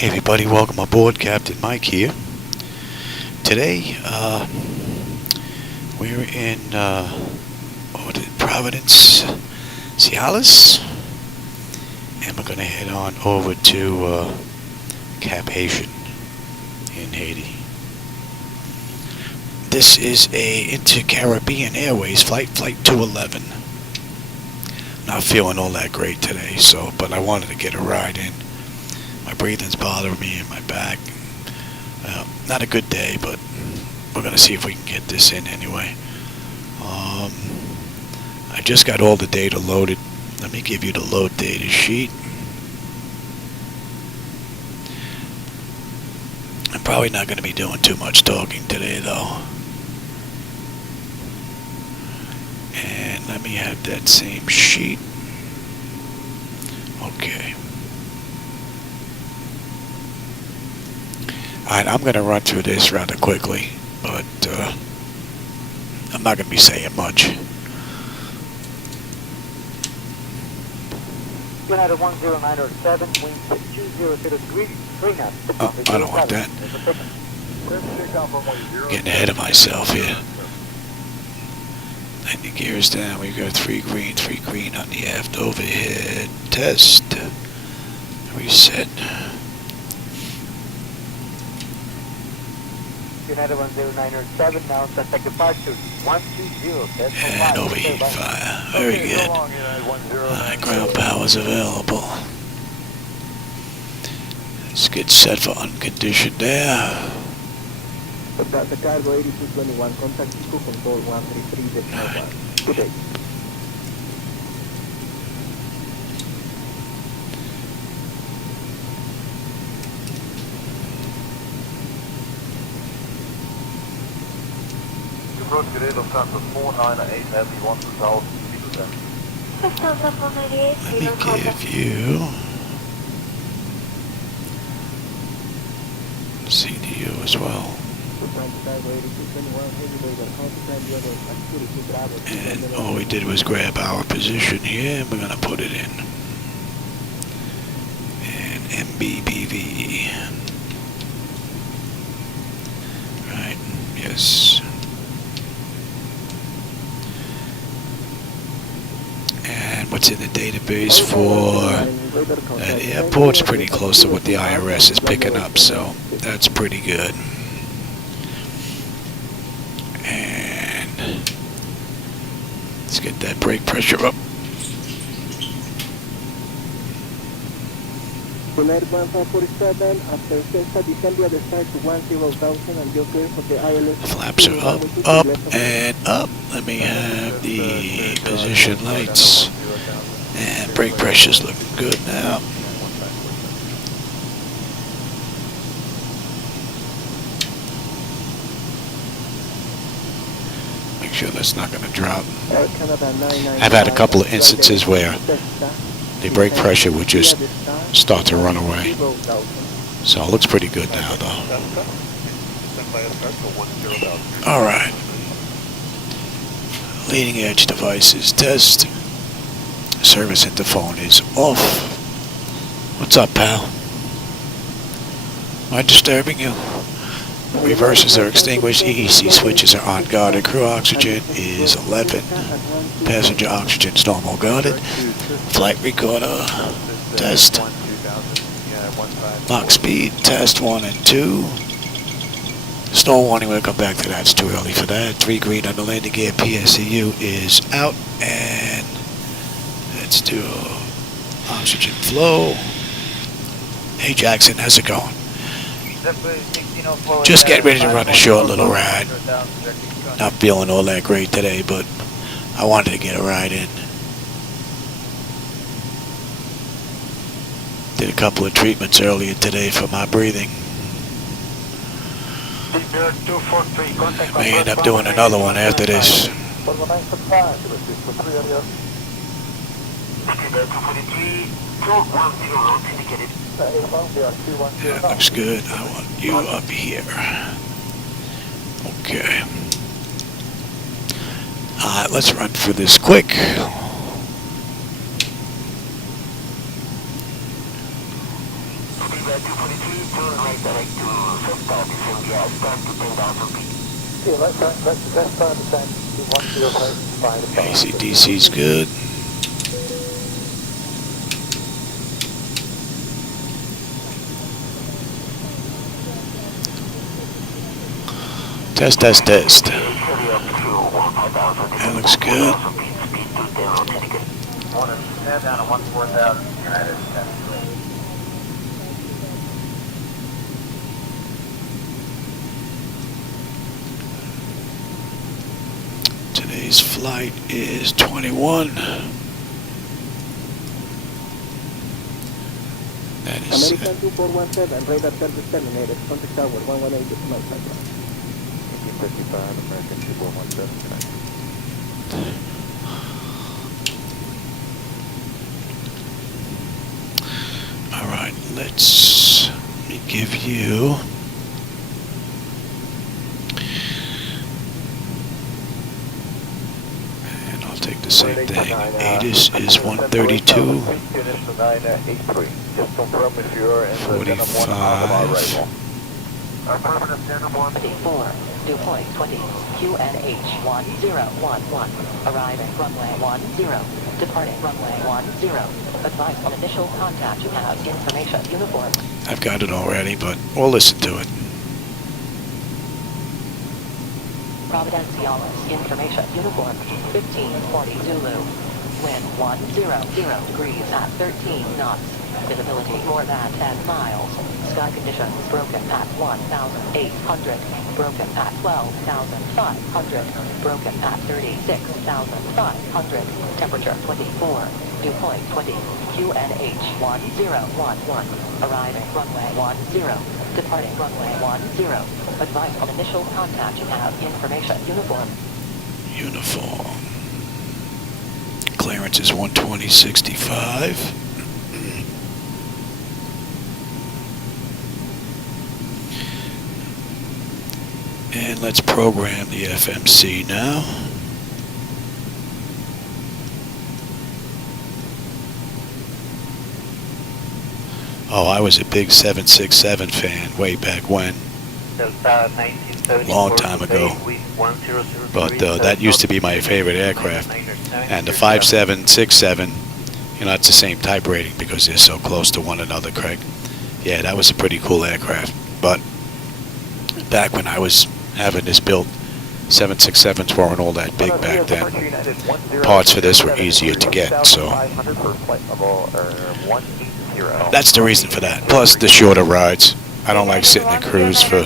Hey everybody, welcome aboard. Captain Mike here. Today, we're in Providenciales, and we're going to head on over to Cap-Haitien in Haiti. This is a interCaribbean Airways flight 211. Not feeling all that great today, but I wanted to get a ride in. My breathing's bothering me in my back. Not a good day, but we're going to see if we can get this in anyway. I just got all the data loaded. Let me give you the load data sheet. I'm probably not going to be doing too much talking today, though. And let me have that same sheet. Okay. Alright, I'm going to run through this rather quickly, but I'm not going to be saying much. United 10907, wind 200 degrees, 3 knots. Oh, I don't want that. Getting ahead of myself here. Landing gears down. We got 3 green on the aft overhead. Test. Reset. United 10907, now suspect departure 120, test for And overheat fire. Very good. Ground power's available. Let's get set for unconditioned air. The cargo 8221, contact Zibo, control 133, good day. Today, Lufthansa 498 Heavy 1000 Let me give you CDU as well. And all we did was grab our position here, and we're going to put it in. And MBPV. Right, yes. What's in the database for that airport's pretty close to what the IRS is picking up, so that's pretty good. And let's get that brake pressure up. United 147, after Cesar, descend the other side to 10,000 and you're clear for the ILS. Flaps are up, and up. Let me have the position lights. And brake pressure's looking good now. Make sure that's not going to drop. I've had a couple of instances where the brake pressure would just start to run away. So it looks pretty good now, though. Alright. Leading edge devices test. Service interphone is off. What's up, pal? Am I disturbing you? Reversers are extinguished. EEC switches are on guarded. Crew oxygen is 11. Passenger oxygen is normal guarded. Flight recorder test. Mach speed test 1 and 2. Stall warning, we'll come back to that. It's too early for that. 3 green on the landing gear. PSCU is out, and let's do oxygen flow. Hey Jackson, how's it going? Just get ready to run a short little ride. Not feeling all that great today, but I wanted to get a ride in. Did a couple of treatments earlier today for my breathing. May end up doing another one after this. That looks good. I want you up here. Okay. Alright, let's run through this quick. ACDC's good. Test, test, test. That looks good. Down to 14,000 United. Today's flight is 21. That is American 2417, radar service terminated. Contact tower 118 decimal pipeline. 55, American 2417. all right. Let me give you. And I'll take the same thing. ATIS is 132. 45. 24, dew point 20, QNH 1011, arriving runway 10, departing runway 10. Advise on initial contact, you have information uniform. I've got it already, but we'll listen to it. Providenciales International uniform 1540 Zulu. Wind 100 degrees at 13 knots. Visibility more than 10 miles. Sky conditions broken at 1,800. Broken at 12,500. Broken at 36,500. Temperature 24. Dew point 20. QNH 1011. Arriving runway 10. Departing runway 10. Advise on initial contact. You have information uniform. Uniform. Clearance is 120.65. And let's program the FMC now. Oh, I was a big 767 fan way back when. Long time ago. But that used to be my favorite aircraft. And the 5767, you know, it's the same type rating because they're so close to one another, Craig. Yeah, that was a pretty cool aircraft. But back when I was having this built, 767s weren't all that big back then. Parts for this were easier to get, so that's the reason for that. Plus the shorter rides. I don't like sitting in cruise for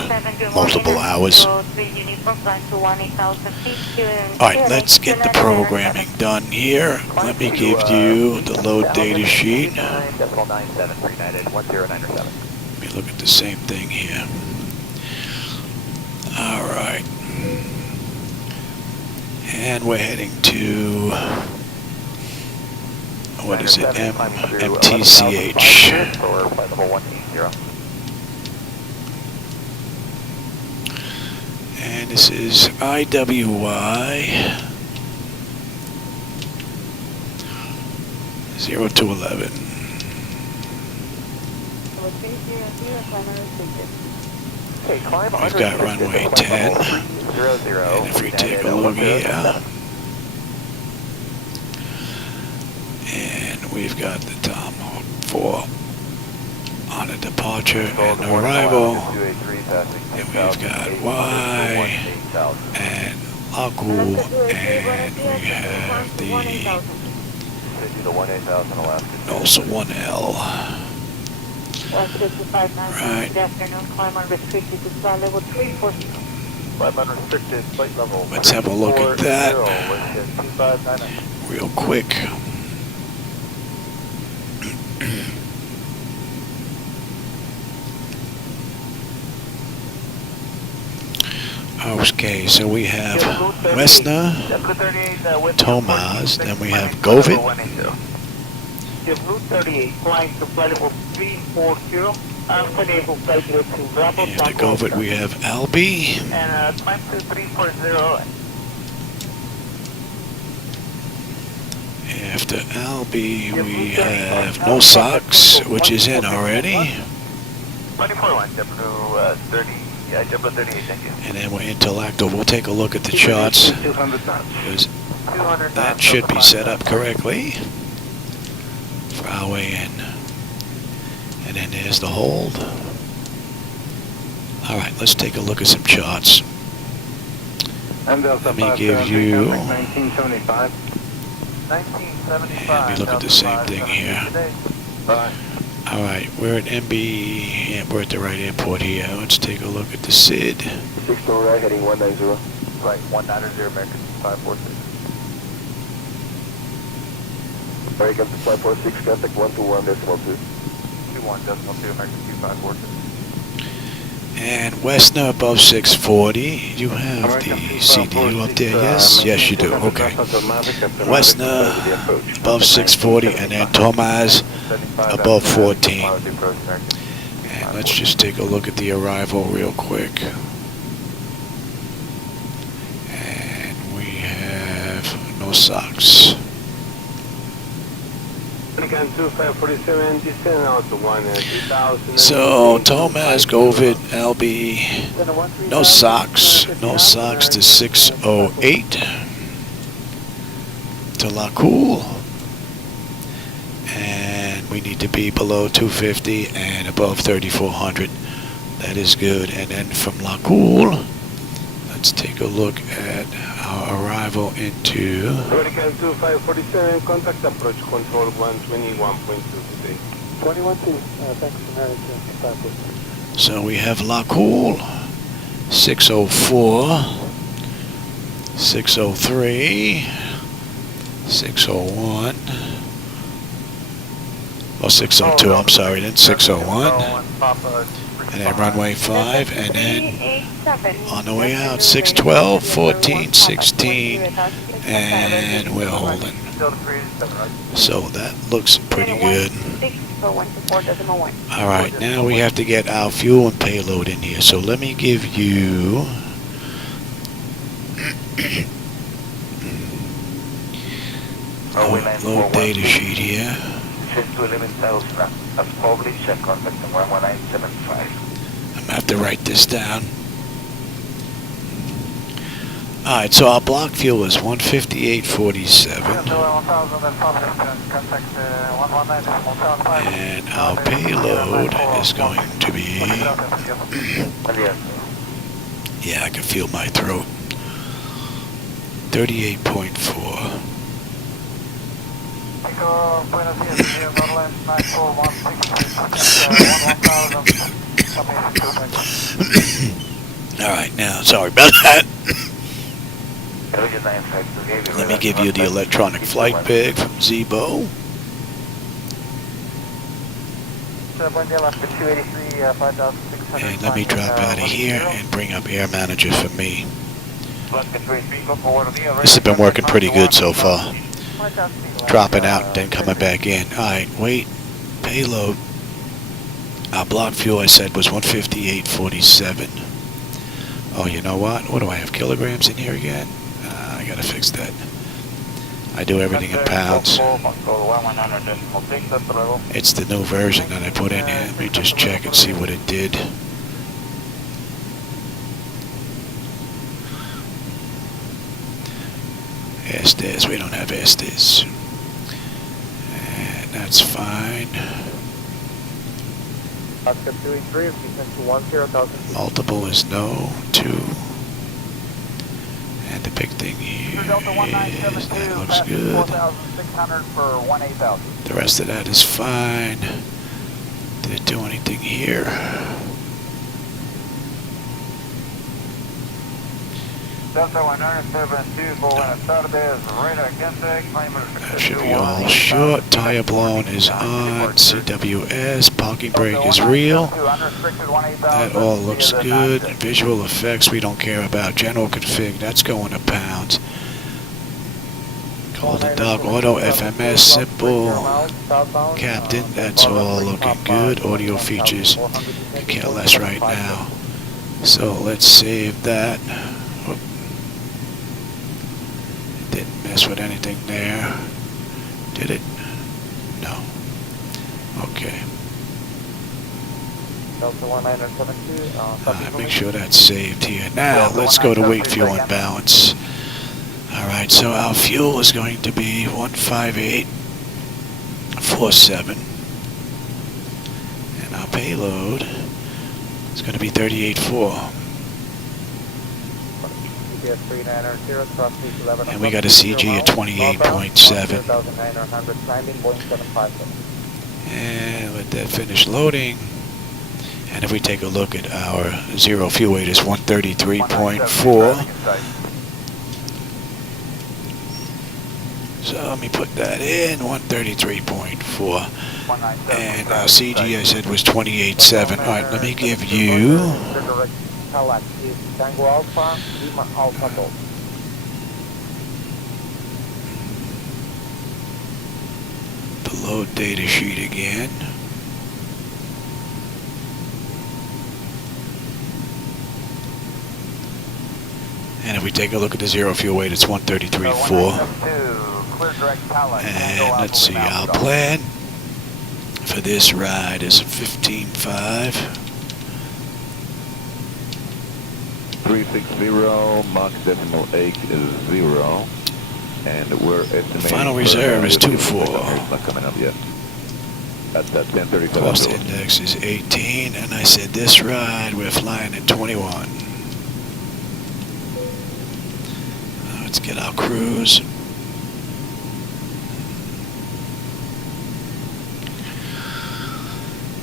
multiple hours. Alright, let's get the programming done here. Let me give you the load data sheet. Let me look at the same thing here. Alright. And we're heading to, what is it, MTCH. And this is IWY 0211. We've got runway 10. And if we take a look here, and we've got the Tomahawk 4 on a departure and arrival. And we've got Y and Aku, and we have the also 1L. Right. Good afternoon, climb unrestricted to flight level 340. Let's have a look at that real quick. Okay, so we have Westner, Tomaz, then we have Govit. Route 38, flying to flight level 340. Unable flight level to Bravo. After Govit, we have Albi. And climb to 340. After Albi, we have No Socks, which is in already. 24-1, JetBlue 38, thank you. And then we're into LACTO. We'll take a look at the charts. 200 knots. 200 That should be set up correctly for our way in. And then there's the hold. uh, Alright, let's take a look at some charts. Let me give you- 1975. 1975. And we look at the same thing here. Alright, we're at MB, and we're at the right airport here. Let's take a look at the SID. 6 right, heading 190. Right, 190, American 546. American 546, contact 121.2. 21.2, American 2546. And Westner above 640. You have the CDU up there, yes? Yes, you do. Okay. Westner above 640, and then Tomaz above 14. And let's just take a look at the arrival real quick. And we have no socks. So Tomaz, Govid, LB, no socks to 608 to La Cool, and we need to be below 250 and above 3400. That is good. And then from La Cool, let's take a look at our arrival into American 2547, contact approach control 121.2 today. 21.2, thanks, American 2547. So we have La Cool, 604, 603, 601, oh 602, I'm sorry, then 601, and then runway 5, and then on the way out 612, 14, 16, and we're holding. So that looks pretty good. Alright, now we have to get our fuel and payload in here. So let me give you load data sheet here. I'm gonna have to write this down. Alright, so our block fuel is 158.47. And our payload is going to be, yeah, I can feel my throat, 38.4. Alright, now, sorry about that. Let me give you the electronic flight bag from Zibo. And let me drop out of here and bring up Air Manager for me. This has been working pretty good so far. Dropping out and then coming back in. Alright, wait. Payload. Our block fuel I said was 158.47. Oh, you know what? What do I have? Kilograms in here again? I gotta fix that. I do everything in pounds. It's the new version that I put in here. Let me just check and see what it did. Estes, we don't have Estes. And that's fine. Multiple is no, 2. And the big thing here is, that looks good. The rest of that is fine. Did it do anything here? That should be all short. Tire blown is on. CWS. Parking brake is real. That all looks good. Visual effects we don't care about. General config, that's going to pounds. Golden Dog Auto, FMS, simple. Captain, that's all looking good. Audio features, could care less right now. So let's save that. Mess with anything there. Did it? No. Okay. Delta 1972. Alright, make sure that's saved here. Now, let's go to weight, fuel, and balance. Alright, so our fuel is going to be 15847. And our payload is going to be 38.4. And we got a CG at 28.7. And let that finish loading. And if we take a look at our zero fuel weight is 133.4. So let me put that in, 133.4. And our CG I said was 28.7. Alright, let me give you the load data sheet again. And if we take a look at the zero fuel weight, it's 133.4. And let's see, our plan for this ride is 15.5. 360, Mach decimal 80, and we're estimating... Final reserve is 2.4. Not coming up yet. That's 10:37. Cost index is 18, and I said this ride we're flying at 21. Let's get our cruise.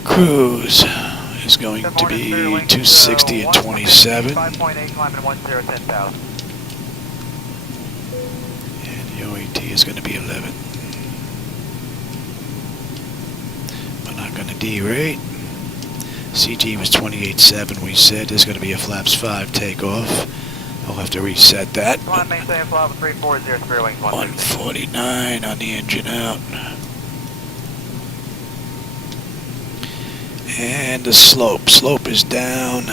Cruise is going to be 260 at 27. 5.8 climbing 10,000. And the OAT is going to be 11. We're not going to derate. CG was 28.7. We said there's going to be a flaps 5 takeoff. I'll have to reset that. 149 on the engine out. And the slope is down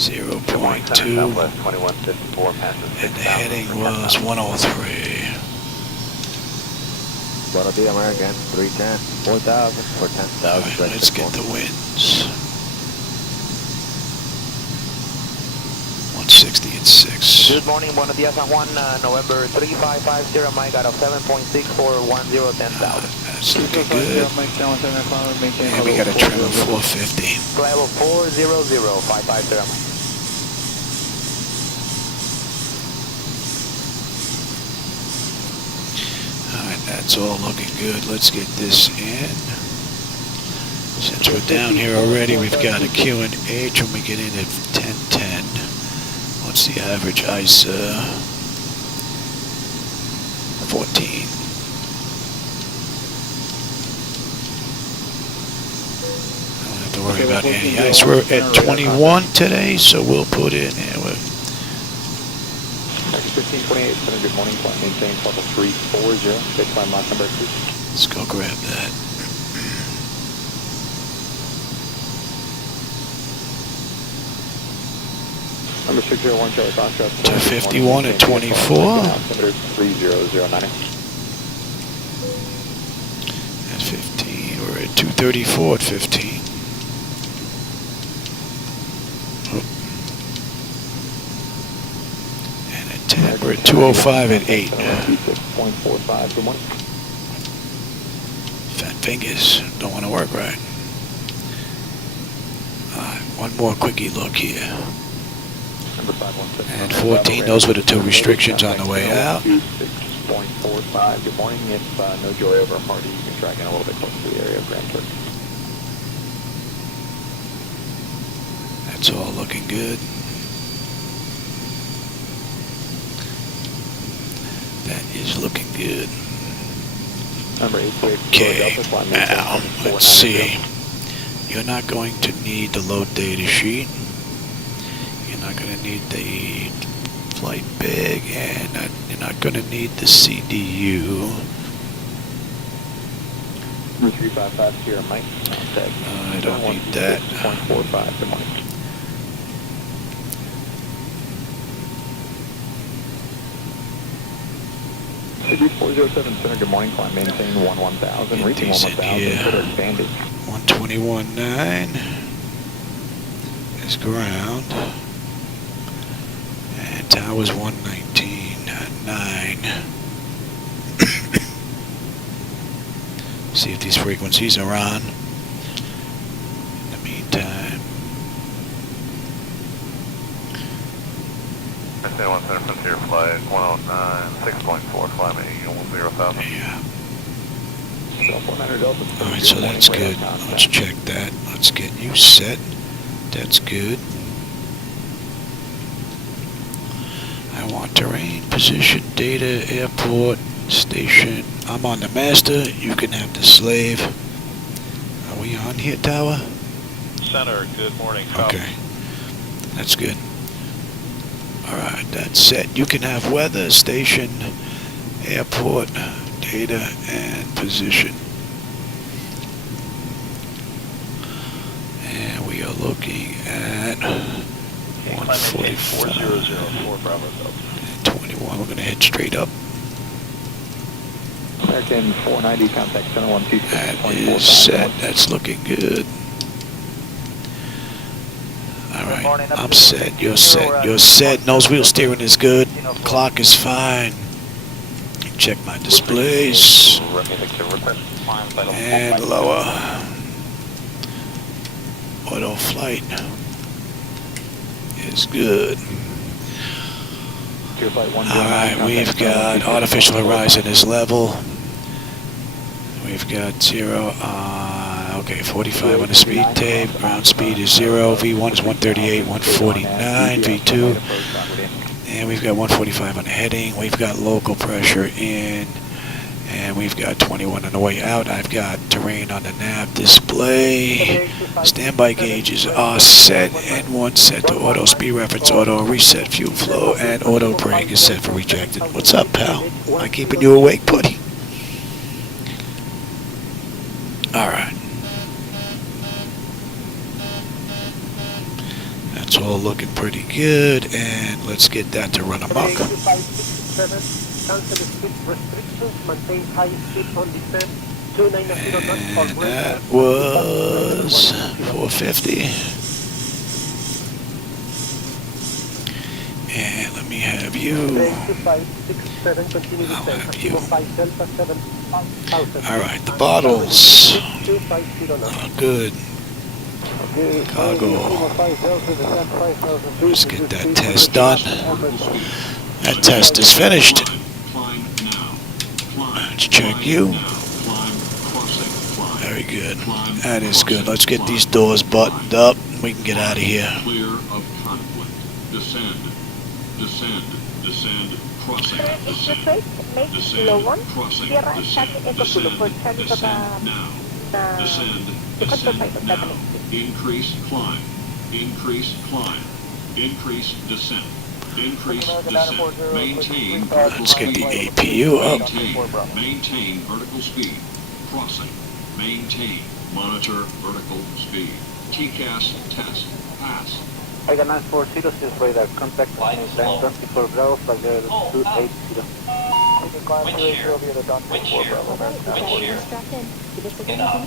0.2, and the heading was 103. Buenos dias, American. 310, 4,000, 410,000. All right, let's get the winds. 160 at 6. Good morning, buenos dias, San Juan, November 3550, Mike out of 7.6 for 10,000. That's looking good. And we got a trim of 450. Level 400, 550. Alright, that's all looking good. Let's get this in. Since we're down here already, we've got a Q&H when we get in at 1010. What's the average ISA? 14. Don't have to worry about any ice. We're at 21 today, so we'll put in here. 1528, good morning, flight maintain level 340, baseline Mach number 2. Let's go grab that. Number 601, Charlie Foxtrot. 251 at 24. Altimeter 3009. At 15, we're at 234 at 15. And at 10, we're at 205 at 8. 6.45, good morning. Fat fingers don't want to work right. Alright, one more quickie look here. And 14, those were the two restrictions on the way out. 6.45, good morning. If no joy over Hardy, you can track in a little bit closer to the area of Grand Turk. That's all looking good. That is looking good. Number 88. Okay, now, let's see. You're not going to need the load data sheet. You're not going to need the flight bag, and you're not going to need the CDU. Number 355 here, Mike. I don't need that. 6.45, good morning. Degree 407 center, good morning, climb maintain 1000, reaching these 1000, in here. clear expanded. 121.9 is ground. And tower's 119.9. See if these frequencies are on. In the meantime. Maintain 1 center frontier flight 109, 6.4, climb 10,000. Yeah. Delta 400 Delta. Alright, so that's good. Let's check that. Let's get you set. That's good. I want terrain, position, data, airport, station. I'm on the master. You can have the slave. Are we on here, tower? Center, good morning. Okay. That's good. Alright, that's set. You can have weather, station, airport, data, and position. And we are looking at 145 and 21. We're going to head straight up. American 490, contact center 126. That is set. That's looking good. Alright, I'm set. You're set. You're set. Nose wheel steering is good. Clock is fine. Check my displays. And lower. Auto flight is good. Alright, we've got artificial horizon is level. We've got 0 on, okay, 45 on the speed tape. Ground speed is 0. V1 is 138, 149. V2. And we've got 145 on the heading. We've got local pressure in. And we've got 21 on the way out. I've got terrain on the nav display. Standby gauges are set. N1 set to auto speed reference, auto reset fuel flow, and auto brake is set for rejected. What's up, pal? Am I keeping you awake, buddy? Alright. That's all looking pretty good, and let's get that to run amok. And that was 450. And let me have you. I'll have you. Alright, the bottles are good. Cargo. Let's get that test done. That test is finished. Let's check you. Very good. That is good. Let's get these doors buttoned up. We can get out of here. Clear of conflict. Descend. Descend. Descend. Crossing. Descend. Descend. Crossing. Descend. Descend. Descend now. Descend. Descend now. Increase climb. Increase climb. Increase descent. Increase descent. Maintain vertical Let's get the speed. APU up. Maintain vertical speed. Crossing. Maintain. Monitor vertical speed. TCAS test. Pass. I got 940 since radar. Contact line 24 Bravo, flight level 280. Which year? Which year? Enough.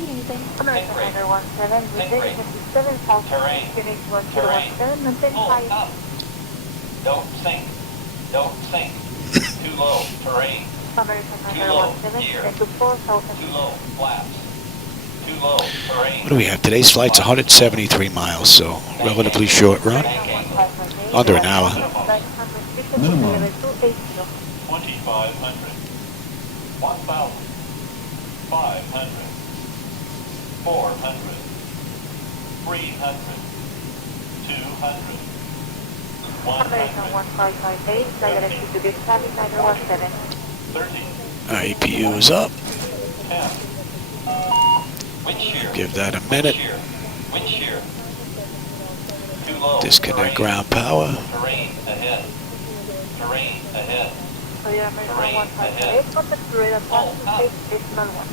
American 917, with date 57,000, Terrain. unit Terrain. 1017, maintain Oh, high. up. Don't sink. Don't sink. Too low. Terrain. American Too low. 917, Gear. into 4,000. Too low. Flaps. Too low. Terrain. What do we have? Today's flight's 173 miles, so relatively short run. Under an hour. Minimum. 2,500. 1,000. 500. 400. 300. 200. American 1558, flight directed to this traffic 917. 30. Our APU is up. 10. Which year? Give that a minute. Which year? Which year? Too low. Disconnect Terrain. ground power. Terrain ahead. Terrain ahead. So your American 1558, contact to radar 128, decimal 1.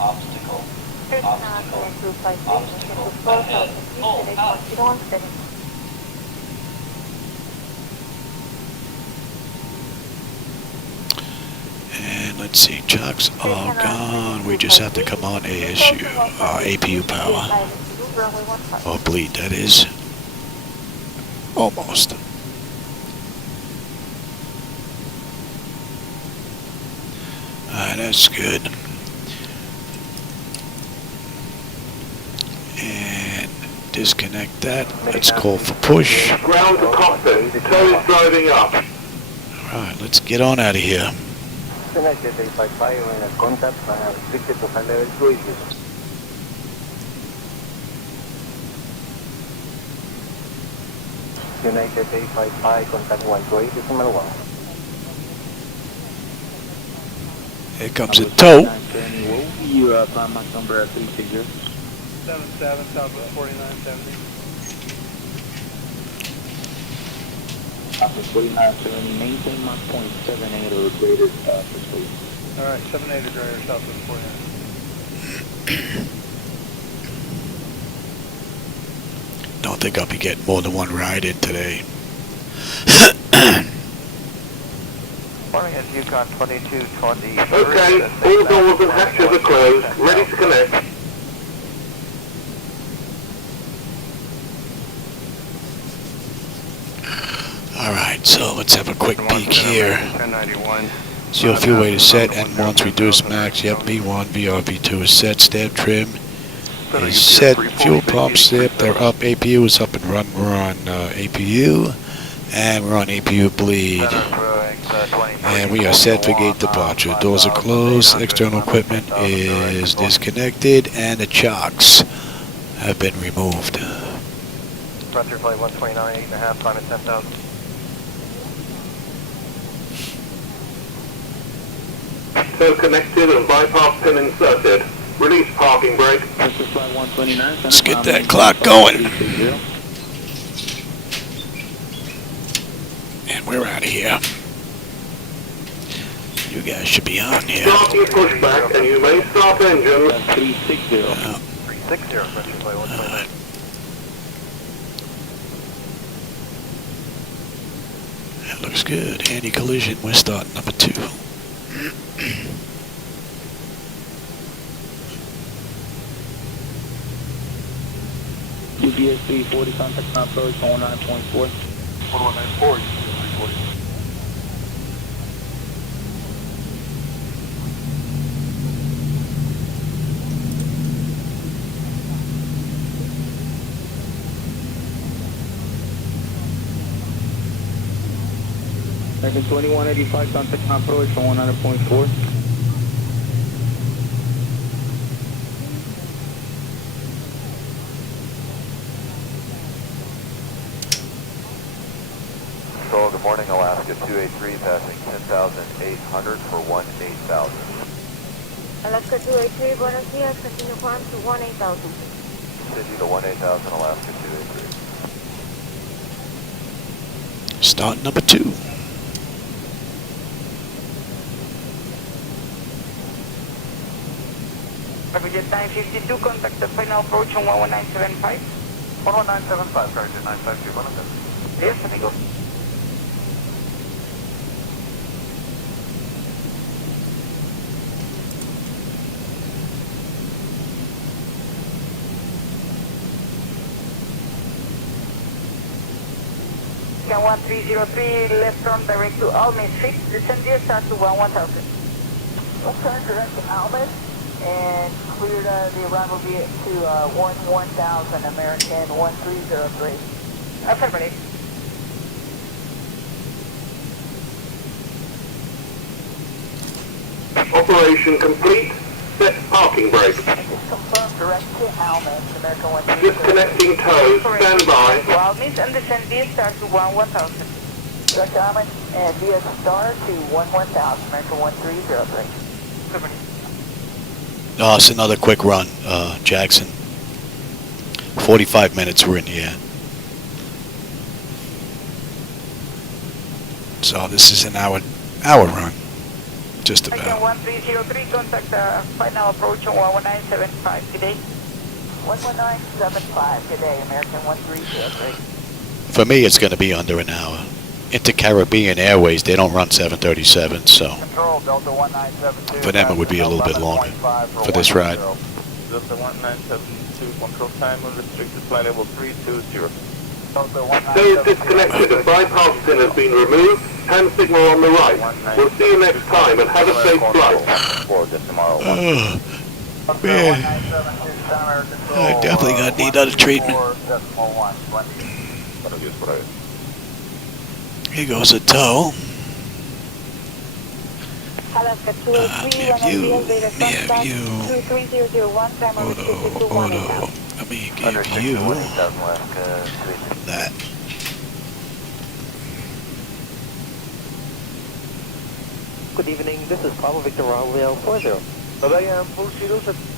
Obstacle. Personal accident 253, into 4,000, destination 1017. let's see, chocks all gone. We just have to come on ASU, APU power. Or bleed, that is. Almost. Alright, that's good. And disconnect that. Let's call for push. Ground to cockpit. Tow is driving up. Alright, let's get on out of here. United 855 in a contact restricted to high level cruises. United 855 contact 128.1. Here comes a tow. You find my number at 360. 77 Southwest 4970. Southwest 4970, maintain Mach point 78 or greater for speed. Alright, 78 or greater Southwest 49. Don't think I'll be getting more than one ride in today. Morning, it's Yukon 2220. Okay, all doors and hatches are closed. Ready to connect. Alright, so let's have a quick peek here. 1091. Seal fuel weight is set, N1's reduced max, yep, V1, VRV2 is set, stab trim is set, fuel pump slip, they're up, APU is up and run, we're on APU, and we're on APU bleed. And we are set for gate departure. Doors are closed, external equipment is disconnected, and the chocks have been removed. Frontier flight 129, 8.5, climb at 10,000. Tow connected and bypass pin inserted. Release parking brake. Let's get that clock going. And we're out of here. You guys should be on here. Starting pushback and you may start engines. 360. 360, Frontier flight 129. That looks good. Anti-collision, we're starting number 2. UBS 340, contact approach 19.4. 4194, 340. Second 2185, contact approach 19.4. Control, good morning, Alaska 283, passing 10,800 for 18,000. Alaska 283, buenos días, continue climb to 18,000. Continue to 18,000, Alaska 283. Start number 2. Target 952, contact the final approach on 11975. 11975, target 952, 119. Yes, amigo. Can 1303, left turn direct to Almain Street, descend here, start to 1000. Left turn direct to Almain, and clear the arrival via to 1000, American 1303. Affirmative. Operation complete. Set parking brake. Confirm direct to Almain, American 1303. Disconnecting tow. Stand by. To Almain and descend via start to 1000. Direct to Almain and via star to 1000, American 1303. Affirmative. Oh, it's another quick run, Jackson. 45 minutes we're in the air. So this is an hour run. Just about. 1303, contact final approach on 11975 today. 11975 today, American 1303. For me, it's going to be under an hour. interCaribbean Airways, they don't run 737, so Control, Delta 1972. for them it would be a little bit longer for this ride. Delta 1972, control time unrestricted, flight level 320. Stay disconnected. The bypass pin has been removed. Hand signal on the right. We'll see you next time and have a safe flight. Man, I definitely gonna need other treatment. Here goes a tow. Alaska 203, Auto. Let me give you that. Good evening, this is Papa Victor Romeo 40. Babayan 40,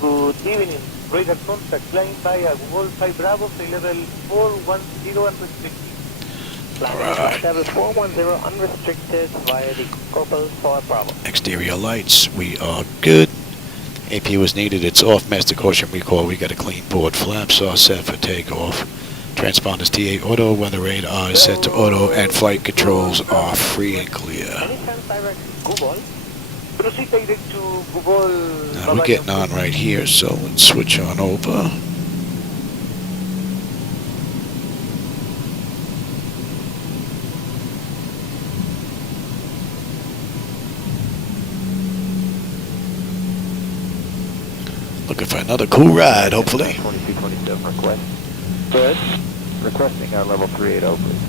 good evening. Radar contact flying via Google 5 Bravo, sea level 410 unrestricted. Alright. Level 410 unrestricted via the Corpus 4 Bravo. Exterior lights, we are good. AP was needed, it's off. Master caution recall, we got a clean board. Flaps are set for takeoff. Transponders T8 auto, weather radar is set to auto, and flight controls are free and clear. Now we're getting on right here, so let's switch on over. Looking for another cool ride, hopefully. 2227 request. Good. Requesting our level 380, please.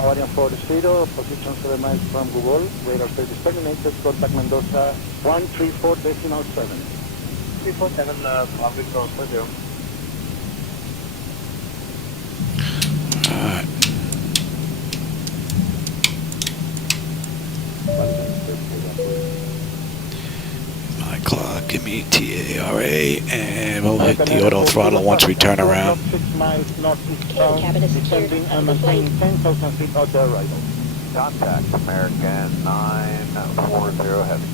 Hawaiian 40, position 7 miles from Google, radar service terminated, contact Mendoza 134.7. 347, public call 40. Alright. My clock, give me TARA, and we'll hit the auto throttle once we turn around. 6 miles northeastbound, descending and maintaining 10,000 feet out there right. Contact American 940 heavy.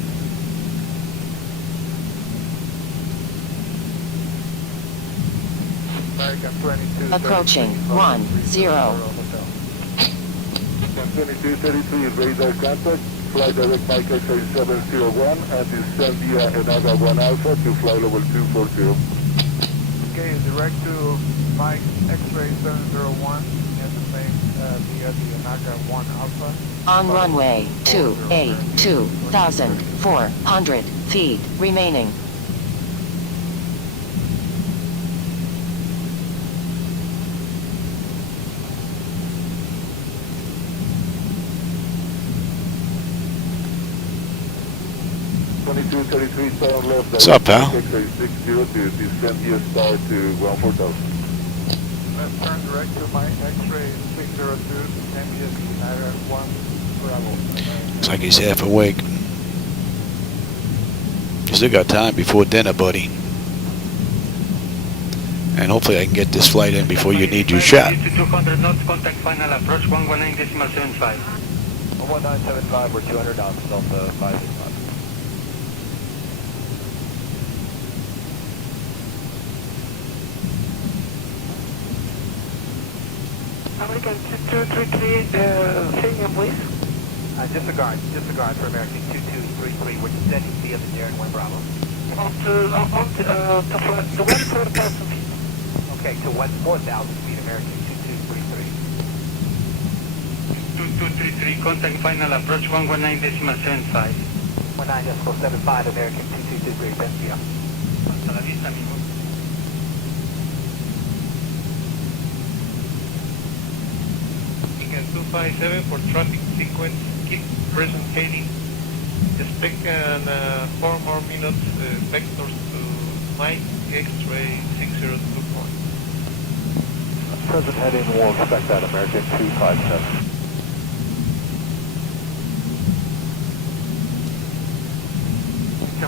American 22. Approaching 10. 2233 radar contact, flight direct Micah 3701 and descend via Enaga 1 Alpha to fly level 240. Okay, direct to Mike X-ray 701 and the same via the Enaga 1 Alpha. On runway 28, 2,400 feet remaining. What's up, pal? To descend via star to 14,000. Let's turn direct to my X-ray 602, MBPV 1 Bravo. Looks like he's half awake. You still got time before dinner, buddy. And hopefully I can get this flight in before you need your shot. 200 knots, contact final approach 119.75. 1975, we're 200 knots, Delta 585. American 2233, signal please. Disregard for American 2233, we're descending via the Darren 1 Bravo. To 1,400 feet. Okay, to 4,000 feet, American 2233. 2233, contact final approach 119.75. 19.75, American 2233, best via. Hasta la vista, amigo. Beacon 257 for traffic sequence, keep presenting. Expect 4 more minutes, vectors to Mike X-ray 6024. Present heading, we'll expect that, American 257.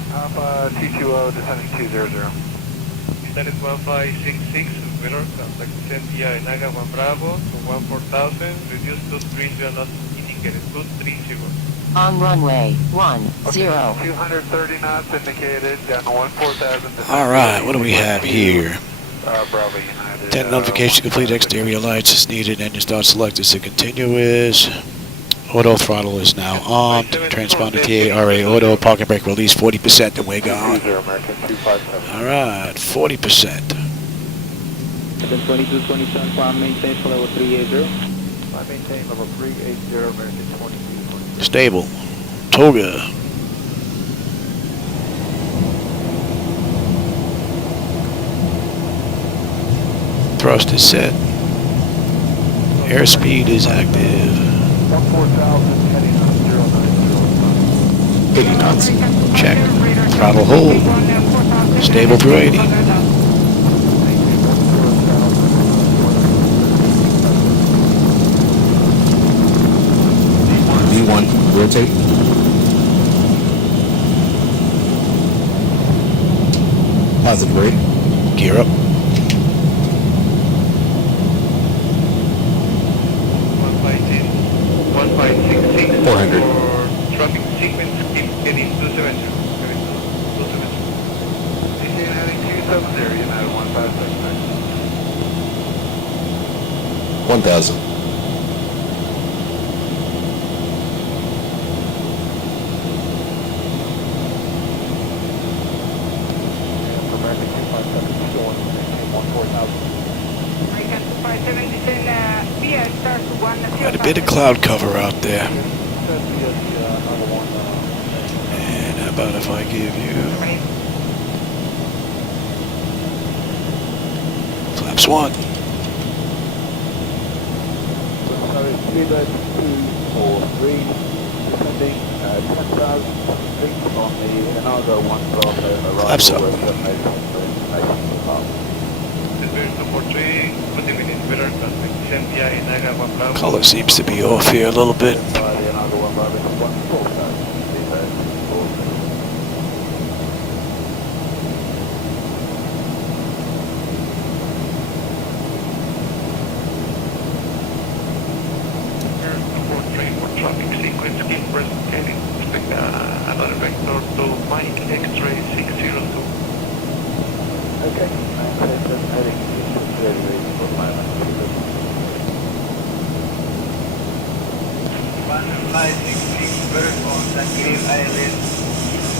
Papa T20 descending 200. That is 1566, better contact send via Enaga 1 Bravo to 14,000, reduce to 30 knots, get it, 230. On runway 10. 230 knots indicated, down to 14,000. Alright, what do we have here? Bravo United. Tent notification complete, exterior lights is needed, engine start selected to continuous. Auto throttle is now on. Transponder TARA auto, parking brake release 40% and we're gone. Alright, 40%. 2227, climb maintain for level 380. I maintain level 380, American 22. Stable. Toga. Thrust is set. Airspeed is active. 14,000 heading on 090. 80 knots. Check. Throttle hold. Stable through 80. V1, rotate. Positive rate. Gear up. 1566 400. for traffic sequence, keep getting 270. 270. Maintain heading 270, United 1569. 1,000. American 257 still on maintain 14,000. American 257 descend via start to 1. Quite a bit of cloud cover out there. And how about if I give you flaps 1. Flaps up. Color seems to be off here a little bit. Traffic sequence, keep replicating. Expect another vector to Mike X-ray 602. Okay. One flight 66, very contact, clear island,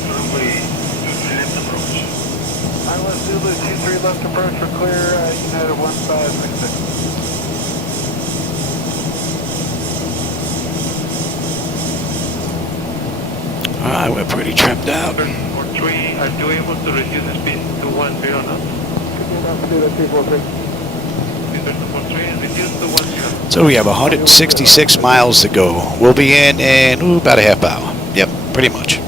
runway 23 left approach. Island Zulu 23 left approach for clear, United 1566. Alright, we're pretty trimmed out. 3, are you able to reduce the speed to 10 knots? Reduce to 10. So we have 166 miles to go. We'll be in about a half hour. Yep, pretty much.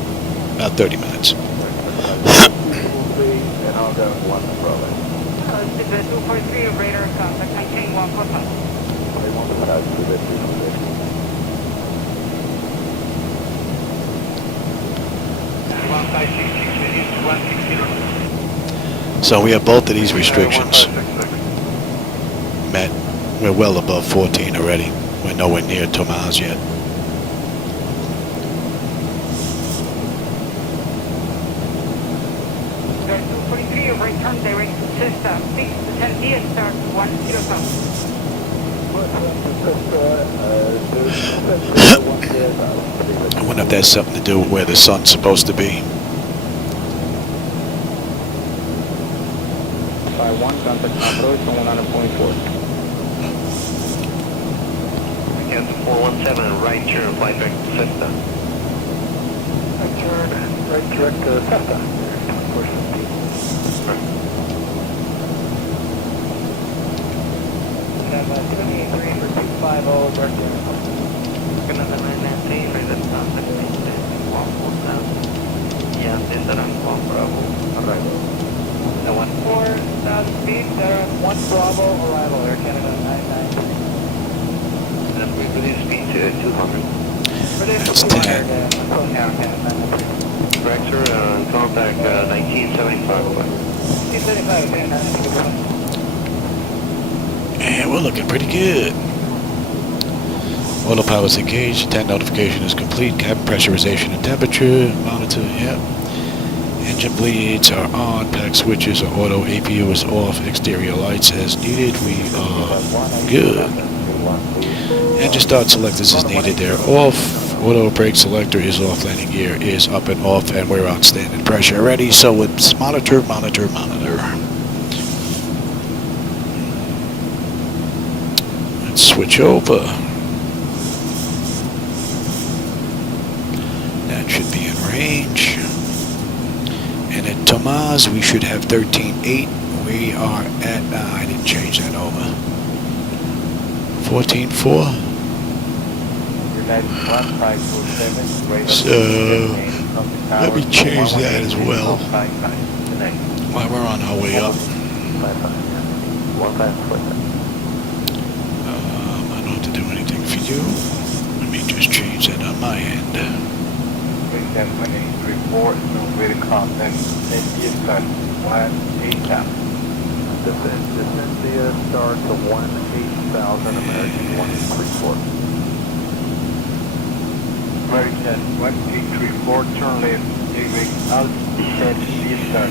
About 30 minutes. And I'll go 1 Bravo. 243 radar contact, maintain 145. 1566, reduce to 160. So we have both of these restrictions met. We're well above 14 already. We're nowhere near 2 miles yet. Return direct to Cessna 6 to 10 via start 105. I wonder if that's something to do with where the sun's supposed to be. 51, contact approach on 100.4. Again, 417, right turn, flight direct to Cessna. Right turn, right direct to Cessna. 78 for 250, direct to Another 919, present contact, maintain 14,000. Yeah, this around 1 Bravo. Alright. The 4,000 feet, 1 Bravo, arrival, Air Canada 993. and we release speed to 200. That's 10. Corrector, contact 1975 over. 1975, okay, 993. And we're looking pretty good. Autopilot's engaged. 10 notification is complete. Cabin pressurization and temperature. Monitor, yep. Engine bleeds are on. Pack switches are auto. APU is off. Exterior lights as needed. We are good. Engine start selectors is needed. They're off. Auto brake selector is off. Landing gear is up and off. And we're on standard pressure ready. So it's monitor, monitor, monitor. Let's switch over. That should be in range. And at Tomás, we should have 13.8. We are at, I didn't change that over. 14.4. So, let me change that as well. While we're on our way up. I don't have to do anything for you. Let me just change that on my end. Descend via star to 18,000 American 134. American 1834, turn left, Airways altitude, via star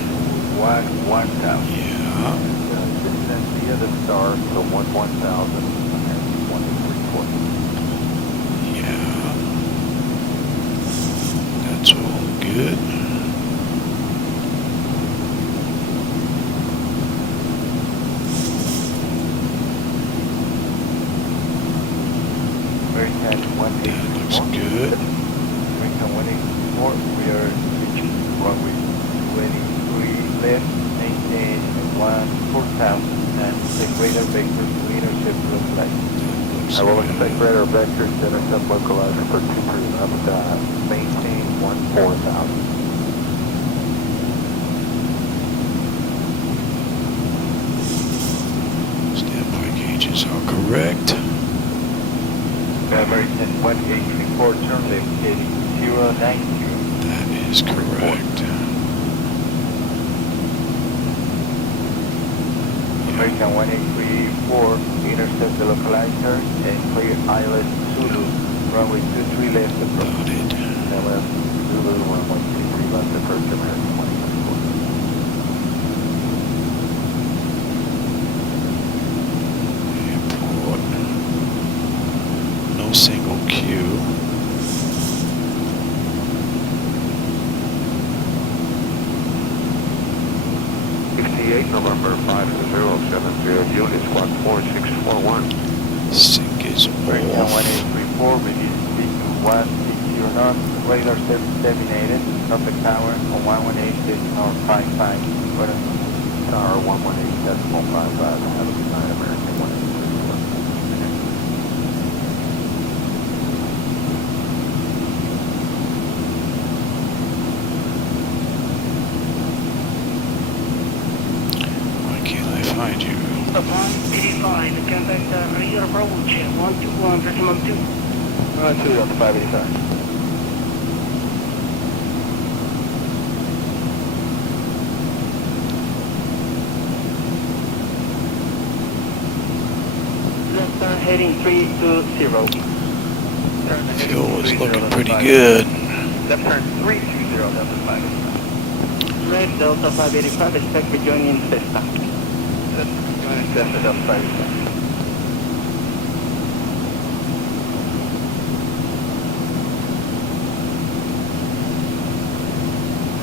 1,000. Yeah. Descend via the star to 1,000 American 134. Yeah. That's all good. American 184. Looks good. American 184, we are reaching runway 23 left, maintain 14,000 and take radar vector to intercept localizer. I will expect radar vector to intercept localizer for 2 crews up, maintain 14,000. Standby gauges are correct. American 1834, turn left, heading 090. That is correct. American 1834, intercept the localizer and clear island Zulu, runway 23 left approach. Got it. LS Zulu, runway 23 left approach, American 134. Airport. No single queue. November 5070, unit squad 4641. Sync is American off. 1834, release speed 160 knots, radar terminated, traffic tower on 118.55. Tower 118.55, have a good night, American 184. Why can't I find you? Upon 85, contact rear approach, 121, maximum 2. 2 on the 585. Left turn heading 320. Fuel is looking pretty good. Left turn 320, Delta 585. Red Delta 585, expect rejoining Cessna. Join Cessna Delta 585.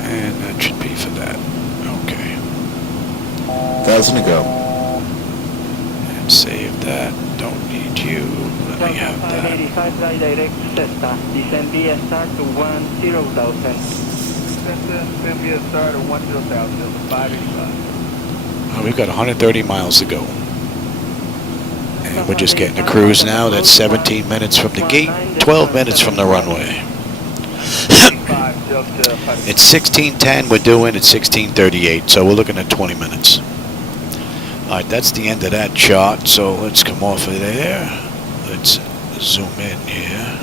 And that should be for that. Okay. 1,000 to go. And save that. Don't need you. Let me have Delta that. 585, fly direct Cessna. Descend via start to 10,000. Descend via star to 10,000, Delta 585. We've got 130 miles to go. And we're just getting a cruise now. That's 17 minutes from the gate, 12 minutes from the runway. It's 16:10 we're doing, it's 16:38, so we're looking at 20 minutes. Alright, that's the end of that chart, so let's come off of there. Let's zoom in here.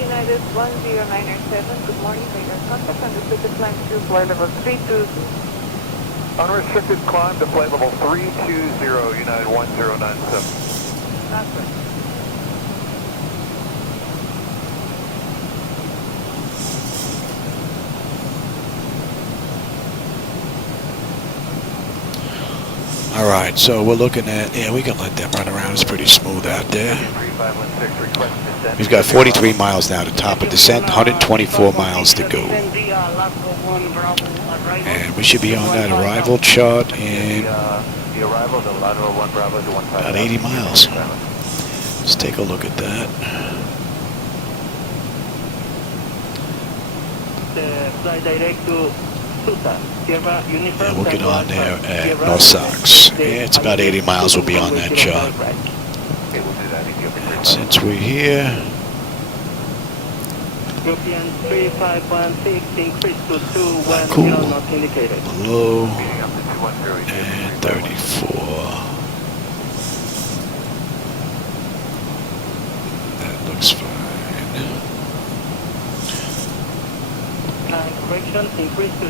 United 1097, good morning, radar contact, understood the climb to floor level 32. Unrestricted climb to flight level 320, United 1097. All right, so we're looking at, yeah, we can let them run around. It's pretty smooth out there. We've got 43 miles now to top of descent, 124 miles to go. And we should be on that arrival chart in about 80 miles. Let's take a look at that. Fly direct to And we'll get on there at North Sox. Yeah, it's about 80 miles. We'll be on that chart. And since we're here, European 3516 increase to 210 cool. not indicated. Below and 34. That looks fine. Correction, increase to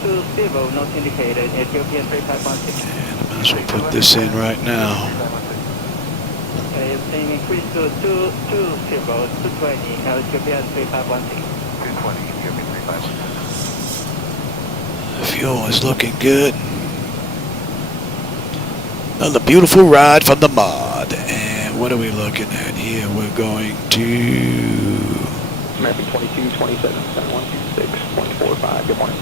220 not indicated. Ethiopian 3516. And I might as well put this in right now. Increase to 220, 220, Ethiopian 3516. 220, Ethiopian 3516. Fuel is looking good. Another beautiful ride from the mod. And what are we looking at here? We're going to American 2227, 7126, 145. Good morning.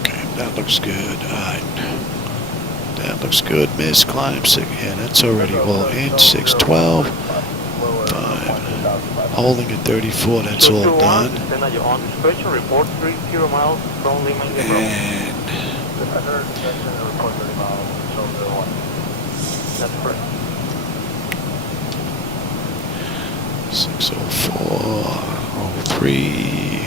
Okay, that looks good. Alright. That looks good. Miss climb 6. Yeah, that's already all in. 612. 5. Holding at 34. That's all done. Report 30 miles from Lima. And that's correct. 604, 03.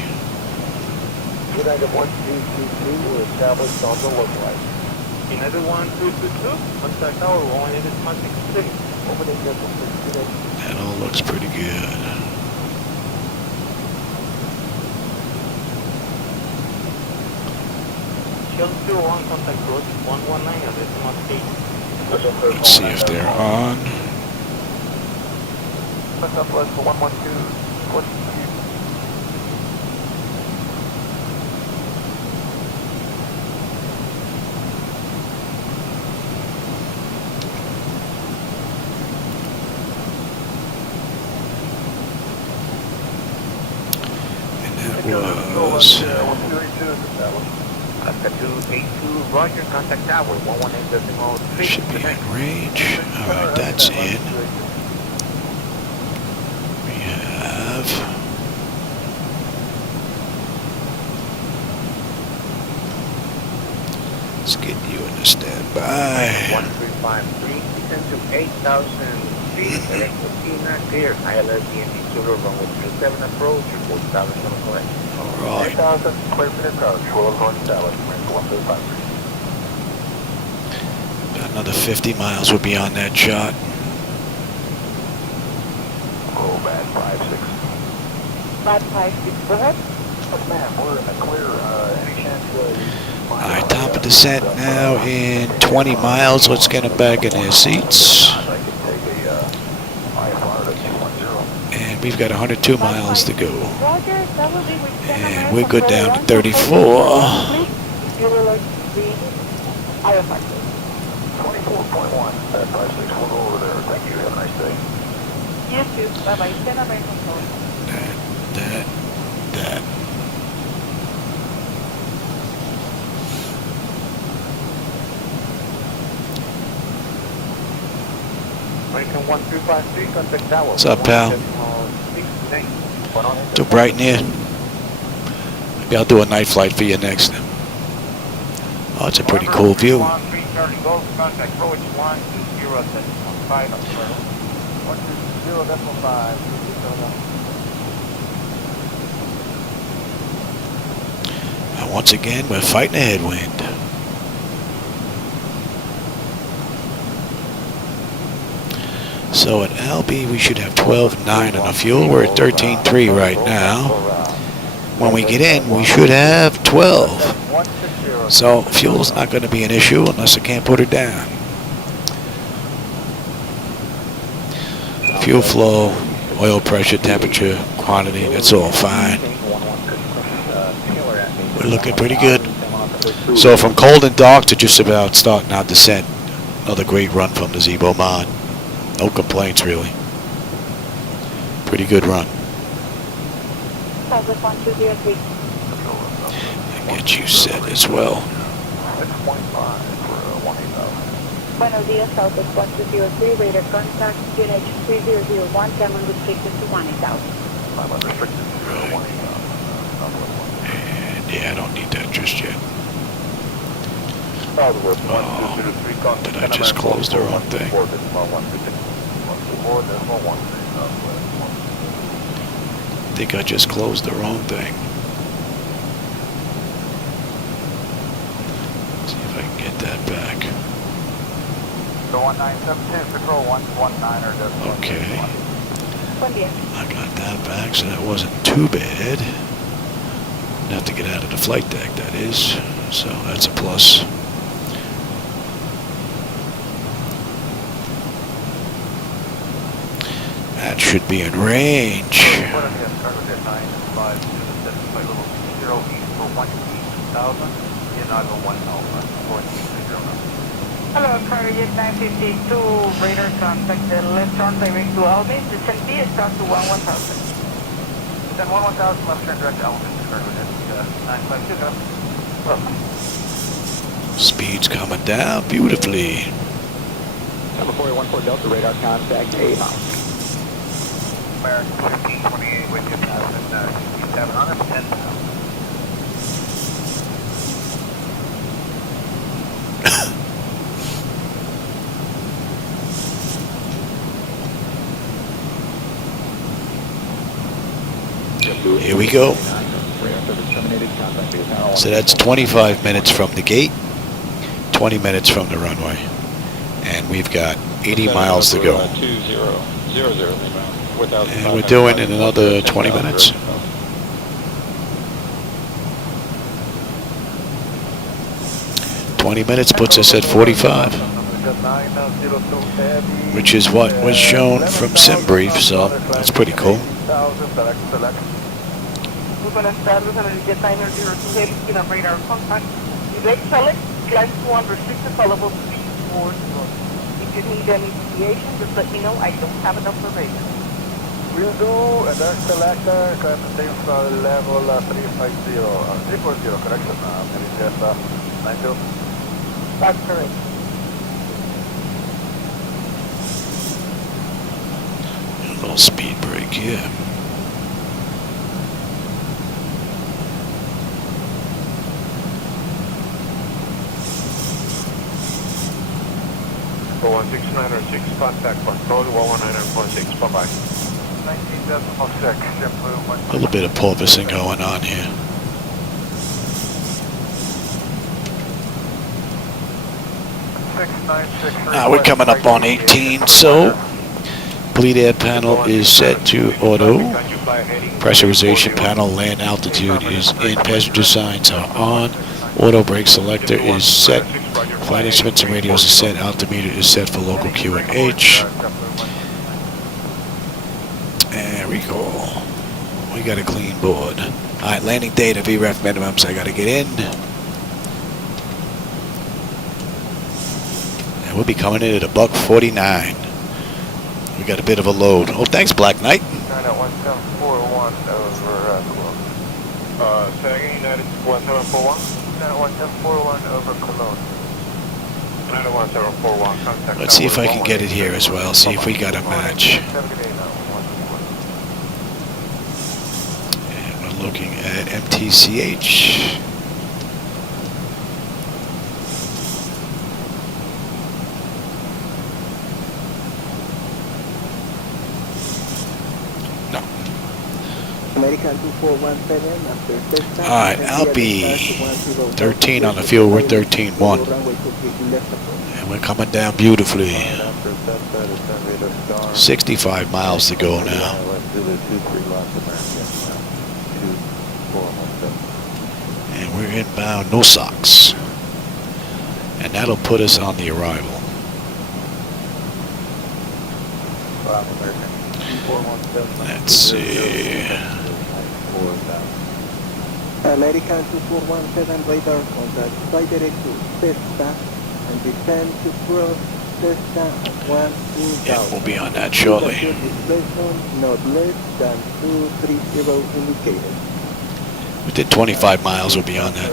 United 1222 will establish on the lookout. United 1222, contact tower 186. Over the That all looks pretty good. Shelter 1, contact road 119, Let's see if they're on. Southwest 112, And that was... Roger, contact tower 118.3. Should be in range. Alright, that's in. We have... Let's get you in a standby. 1353, descend to 8,000 feet, direct to Tina, clear, ILS DND Zulu, runway 37 approach, report establish on correct. Alright. 8,000, clear for the approach, will go on establish, 135. Got another 50 miles. We'll be on that shot. Oh, bad, 56. 556, go ahead. Yes, ma'am, we're in the clear, any chance Alright, top of descent now in 20 miles. Let's get them back in their seats. And we've got 102 miles to go. And we're good down to 34. 24.1, 556, we'll go over there. Thank you, have a nice day. You too, bye-bye. 10 American Soul. That. American 1353, contact tower. What's up, pal? Too bright in here. Maybe I'll do a night flight for you next. Oh, it's a pretty cool view. Contact approach 120.5. 120.5. And once again, we're fighting a headwind. So at LB we should have 12.9 on the fuel. We're at 13.3 right now. When we get in, we should have 12. So fuel's not going to be an issue unless I can't put it down. Fuel flow, oil pressure, temperature, quantity, that's all fine. We're looking pretty good. So from cold and dark to just about starting our descent, another great run from the Zibo mod. No complaints really. Pretty good run. And get you set as well. Buenos días, Southwest 1203, radar contact, QNH 3001, cam unrestricted to 1,000. And yeah, I don't need that just yet. Oh, did I just close the wrong thing? I think I just closed the wrong thing. Let's see if I can get that back. The 1972, control 119er. Okay. I got that back, so that wasn't too bad. Have to get out of the flight deck, that is. So that's a plus. That should be in range. Hello, Carrier 952, radar contact, the left turn direct to Albany, descent B is start to 11,000. Then 11,000 left turn direct to Albany, 952. Speed's coming down beautifully. Number 4014 Delta, radar contact, A mount. American 1528 with you, passing 700, 10,000. Here we go. So that's 25 minutes from the gate, 20 minutes from the runway. And we've got 80 miles to go. And we're doing in another 20 minutes. "20 minutes puts us at 45, which is what was shown from SimBrief, so that's pretty cool. Buenas tardes, American 902 Heavy speed on radar contact. Direct select, climb to unrestricted allowable speed towards north. If you need any deviation, just let me know. I don't have enough information. Will do, and then selector, climb the same level 340, correction, American 92. That's correct. A little speed break here. Boeing 6906, contact control 119.6, bye-bye. 19.6, A little bit of porpoising going on here. We're coming up on 18, so bleed air panel is set to auto. Pressurization panel, land altitude is in, passenger signs are on. Auto brake selector is set. Flight instruments and radios are set. Altimeter is set for local QNH. There we go. We got a clean board. Alright, landing data, VREF minimums. I gotta get in. And we'll be coming in at a $149. We got a bit of a load. Oh, thanks, Black Knight. 1741 over say again, United 1741? 1741 over Cologne. 1741, contact. Let's see if I can get it here as well. See if we got a match. And we're looking at MTCH. Alright, I'll be 13 on the field. We're 13-1. And we're coming down beautifully. 65 miles to go now. Let's do the 23 lots American 2417. And we're inbound, no socks. And that'll put us on the arrival. Let's see. American 2417 radar contact. Fly direct to Cesta and descend to cross Cesta 12000. Yeah, we'll be on that shortly. Displacement not less than 230 indicated. Within 25 miles, we'll be on that.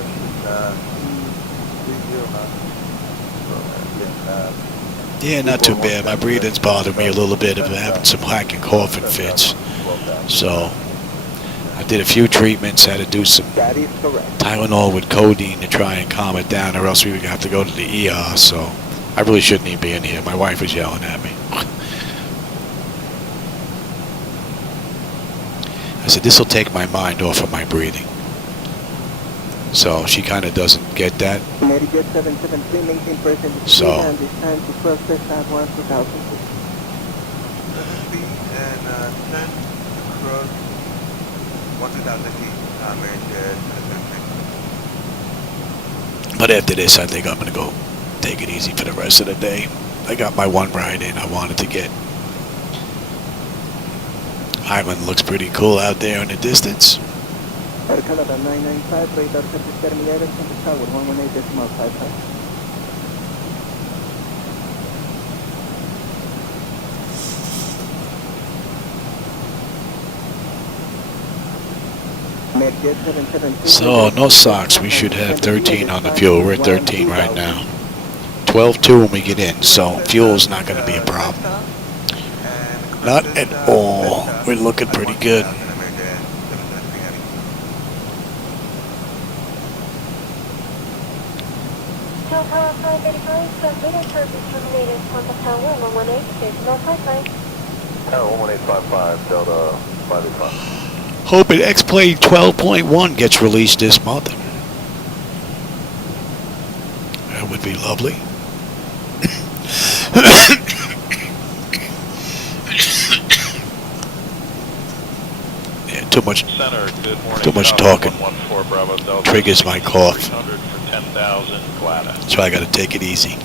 Yeah, not too bad. My breathing's bothered me a little bit. I'm having some hacking coughing fits. So I did a few treatments, had to do some Tylenol with codeine to try and calm it down, or else we would have to go to the ER. So I really shouldn't even be in here. My wife was yelling at me. I said, this will take my mind off of my breathing. So she kind of doesn't get that. So but after this, I think I'm going to go take it easy for the rest of the day. I got my one ride in I wanted to get. Island looks pretty cool out there in the distance. Air Canada 995, radar service terminated from the tower 118.55. So, no socks. We should have 13 on the fuel. We're at 13 right now. 12.2 when we get in, so fuel is not going to be a problem. Not at all. We're looking pretty good. Tower 1855, Delta 585. Hoping X-Plane 12.1 gets released this month. That would be lovely. Yeah, too much talking triggers my cough. So I got to take it easy.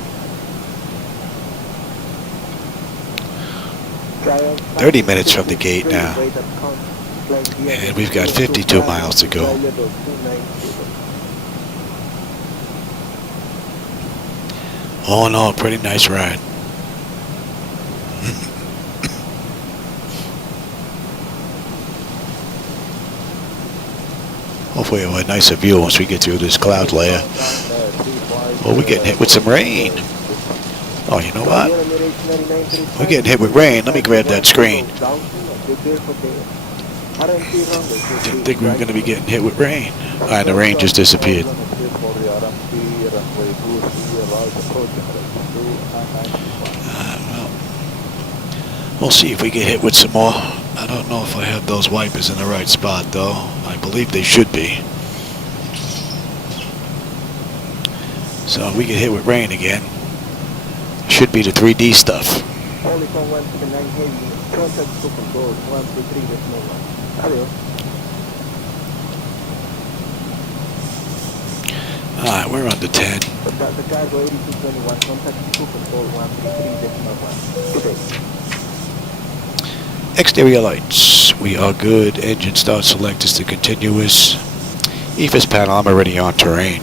30 minutes from the gate now. And we've got 52 miles to go. All in all, pretty nice ride. Hopefully we'll have a nicer view once we get through this cloud layer. Oh, we're getting hit with some rain. Oh, you know what? We're getting hit with rain. Let me grab that screen. Didn't think we were going to be getting hit with rain. And the rain just disappeared. Well, we'll see if we get hit with some more. I don't know if I have those wipers in the right spot, though. I believe they should be. So if we get hit with rain again, should be the 3D stuff. Alright, we're under 10. Exterior lights. We are good. Engine start select is to continuous. EFIS panel, I'm already on terrain.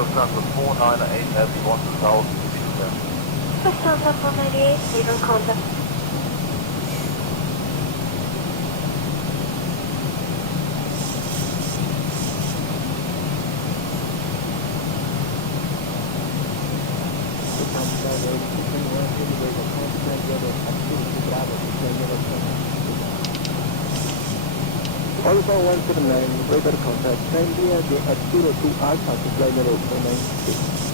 Lufthansa 498 has 1000 Lufthansa 498, radar contact. Alpha 179, radar contact. Send via the at 02 Alpha to flight level 496.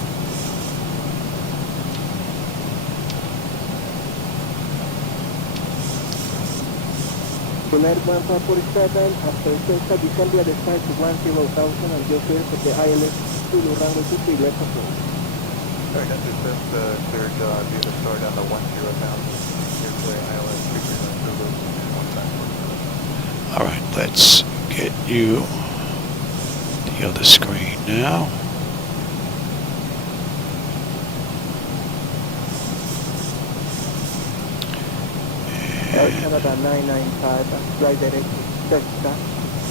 United 1447, after Cesta, descend via the side to 10,000 and go clear for the ILS Zulu runway 23 left approach. Sergeant, this is cleared due to start on the 10,000. Airplane ILS 339 Zulu, 1 All right, let's get you the other screen now. Canada 995, flight direct to Cessna,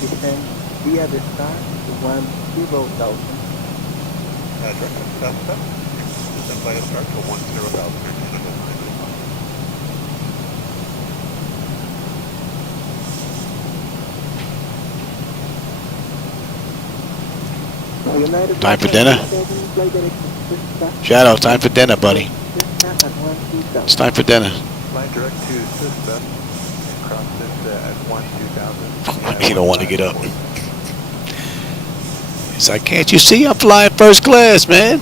descend via the star to 10,000. Direct Cessna, descend via star to 10,000. Time for dinner? Shadow, time for dinner, buddy. It's time for dinner. Fly direct to Cessna and cross this at 12,000. You don't want to get up. He's like, can't you see I'm flying first class, man?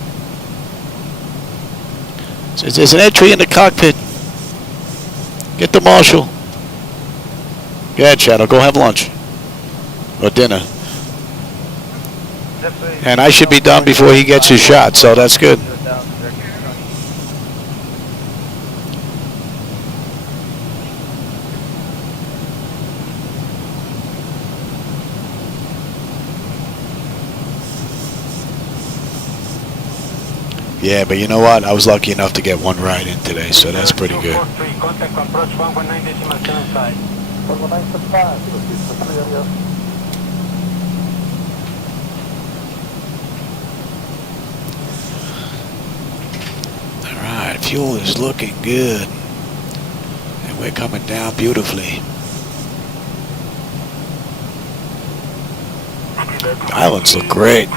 Says there's an entry in the cockpit. Get the marshal. Go ahead, Shadow. Go have lunch. Or dinner. And I should be done before he gets his shot, so that's good. Yeah, but you know what? I was lucky enough to get one ride in today, so that's pretty good. Contact approach 119.75. Alright, fuel is looking good. And we're coming down beautifully. The islands look great.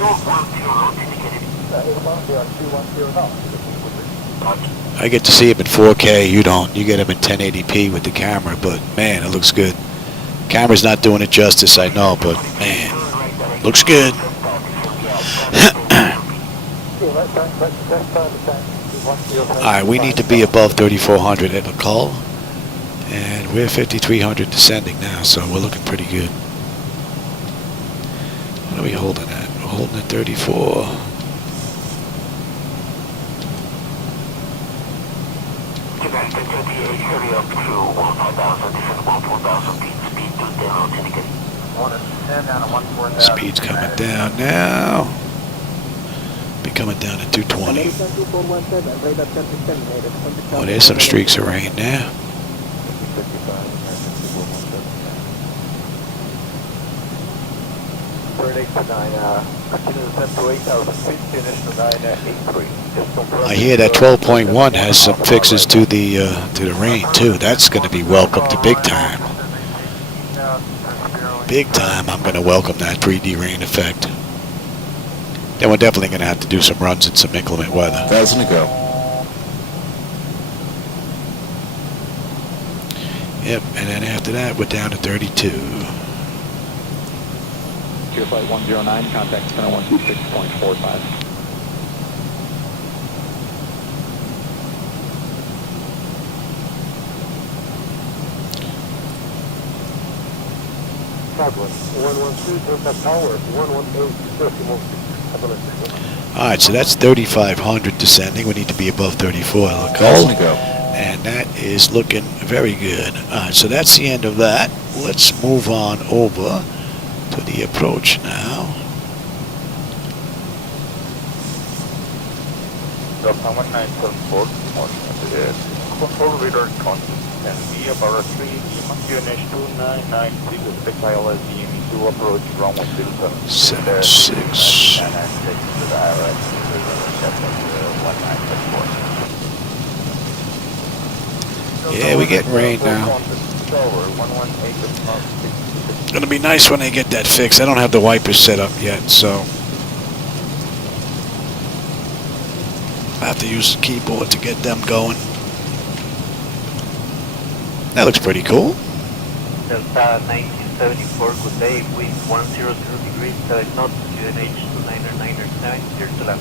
I get to see him in 4K. You don't. You get him in 1080p with the camera, but man, it looks good. Camera's not doing it justice, I know, but man, looks good. Alright, we need to be above 3,400 at the call, and we're 5,300 descending now, so we're looking pretty good. What are we holding at? We're holding at 34. Speed's coming down now. Be coming down at 220. Oh, there's some streaks of rain now. I hear that 12.1 has some fixes to the rain too. That's going to be welcomed to big time. Big time. I'm going to welcome that 3D rain effect. Then we're definitely going to have to do some runs in some inclement weather. 1,000 to go. Yep, and then after that we're down to 32. Flight 109, contact center 126.45. Alright, so that's 3,500 descending. We need to be above 34 on the call. And that is looking very good. Alright, so that's the end of that. Let's move on over to the approach now. Delta 1974, control radar constant, and be about 3 Lima, QNH 299, expect ILS DME to approach runway 76. and take to the ILS 1974. Yeah, we getting rain now. Gonna be nice when they get that fixed. I don't have the wipers set up yet, so I have to use the keyboard to get them going. That looks pretty cool. Delta 1974, good day, wind 100 degrees, 7 knots, QNH 299, clear to land.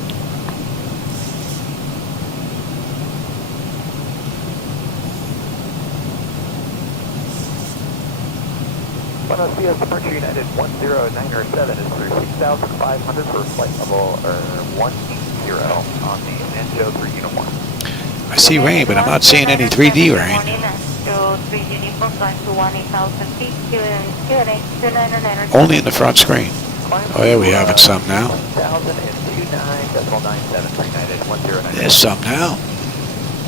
Buenos Dias, Departure United 10907 is through 6,500 for flight level 186. on the Ninja 3 Uniform. I see rain, but I'm not seeing any 3D rain. Only in the front screen. Oh, yeah, we having some now. There's some now.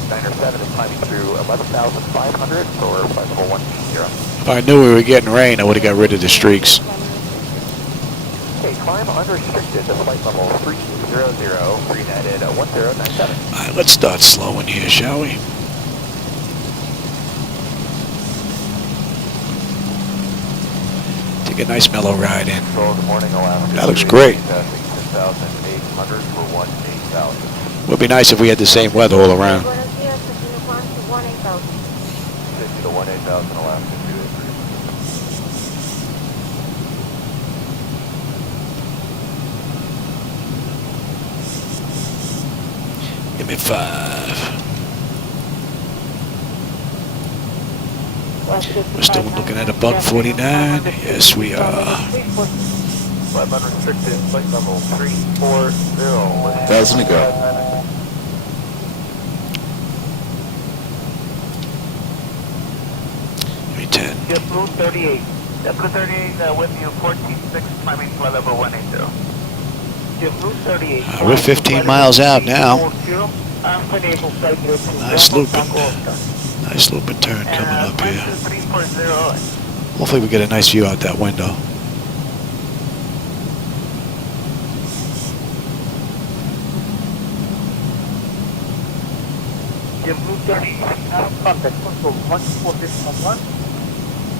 907 is climbing through 11,500 for flight level 120. If I knew we were getting rain, I would have got rid of the streaks. Okay, climb unrestricted to flight level 300, pre-netted 1097. All right, let's start slowing here, shall we? Take a nice mellow ride in. That looks great. 10,800 for 18,000. Would be nice if we had the same weather all around. 50 to 18,000 Alaska 283. Give me 5. We're still looking at a $149. Yes, we are. Climb unrestricted, flight level 340. 1,000 to go. Give me 10. JetBlue 38. JetBlue 38 with you, 14.6, climbing flight level 180. JetBlue 38. We're 15 miles out now. Nice looping. Nice looping turn coming up here. Hopefully we get a nice view out that window. JetBlue 38. Contact control 14611.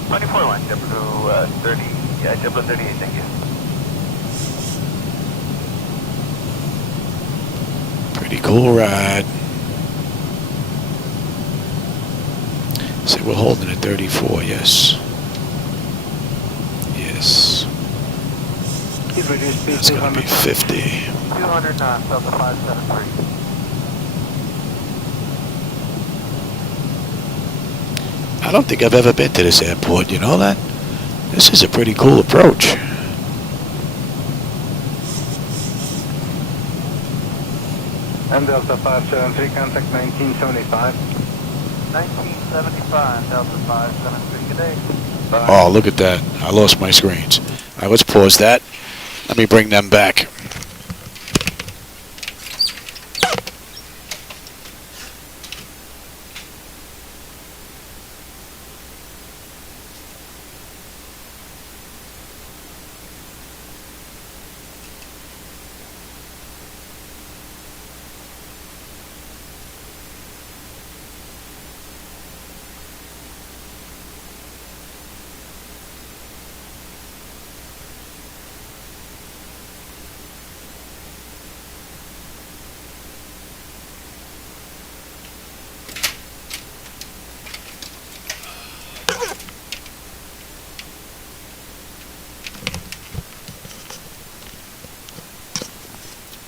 24-1, JetBlue 30. Yeah, JetBlue 38, thank you. Pretty cool ride. So we're holding at 34, yes. Yes. That's going to be 50. 200 knots, Delta 573. I don't think I've ever been to this airport, you know that? This is a pretty cool approach. And Delta 573, contact 1975. 1975, Delta 573, good day. Oh, look at that. I lost my screens. All right, let's pause that. Let me bring them back.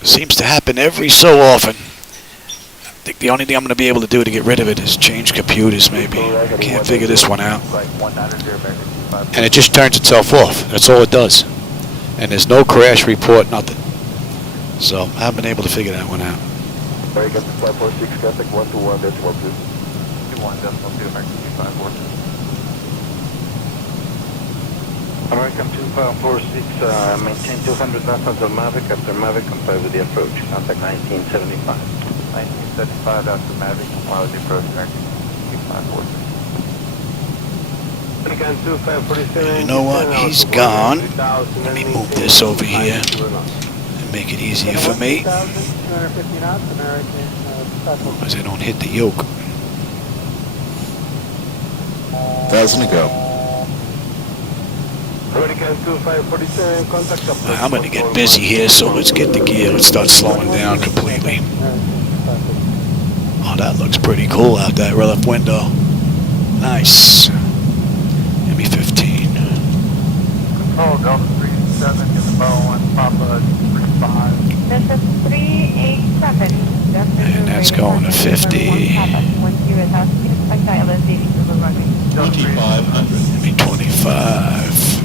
Seems to happen every so often. I think the only thing I'm going to be able to do to get rid of it is change computers, maybe. Can't figure this one out. And it just turns itself off. That's all it does. And there's no crash report, nothing. So I haven't been able to figure that one out. Sorry, got the 546, contact 121.2. 21.2, emergency 546. American 2546, maintain 200 knots until Mavic. After Mavic, comply with the approach. Contact 1975. 1975 after Mavic, comply with the approach. American 2546. You know what? He's gone. Let me move this over here and make it easier for me. Otherwise I don't hit the yoke. 1,000 to go. I'm going to get busy here, so let's get the gear. Let's start slowing down completely. Oh, that looks pretty cool out that left window. Nice. Give me 15. Control Delta 37, get the Boeing, Papa 35. Delta 387. And that's going to 50. 2,500. Give me 25.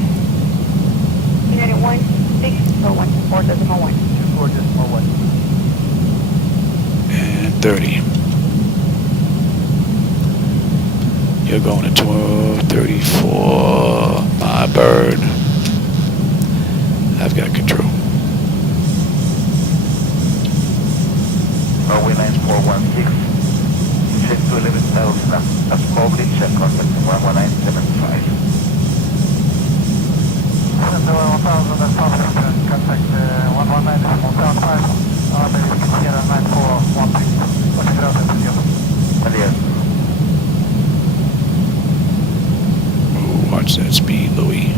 United 16 or 124.1. 24.1. and 30. You're going to 1234, my bird. I've got control. Runway 9416. Check to 11,000 as public. Check contact 11975. 1000 as public. Contact 11975. Maybe we can get a 9416. Looking out at you. Adios. Ooh, watch that speed, Louis.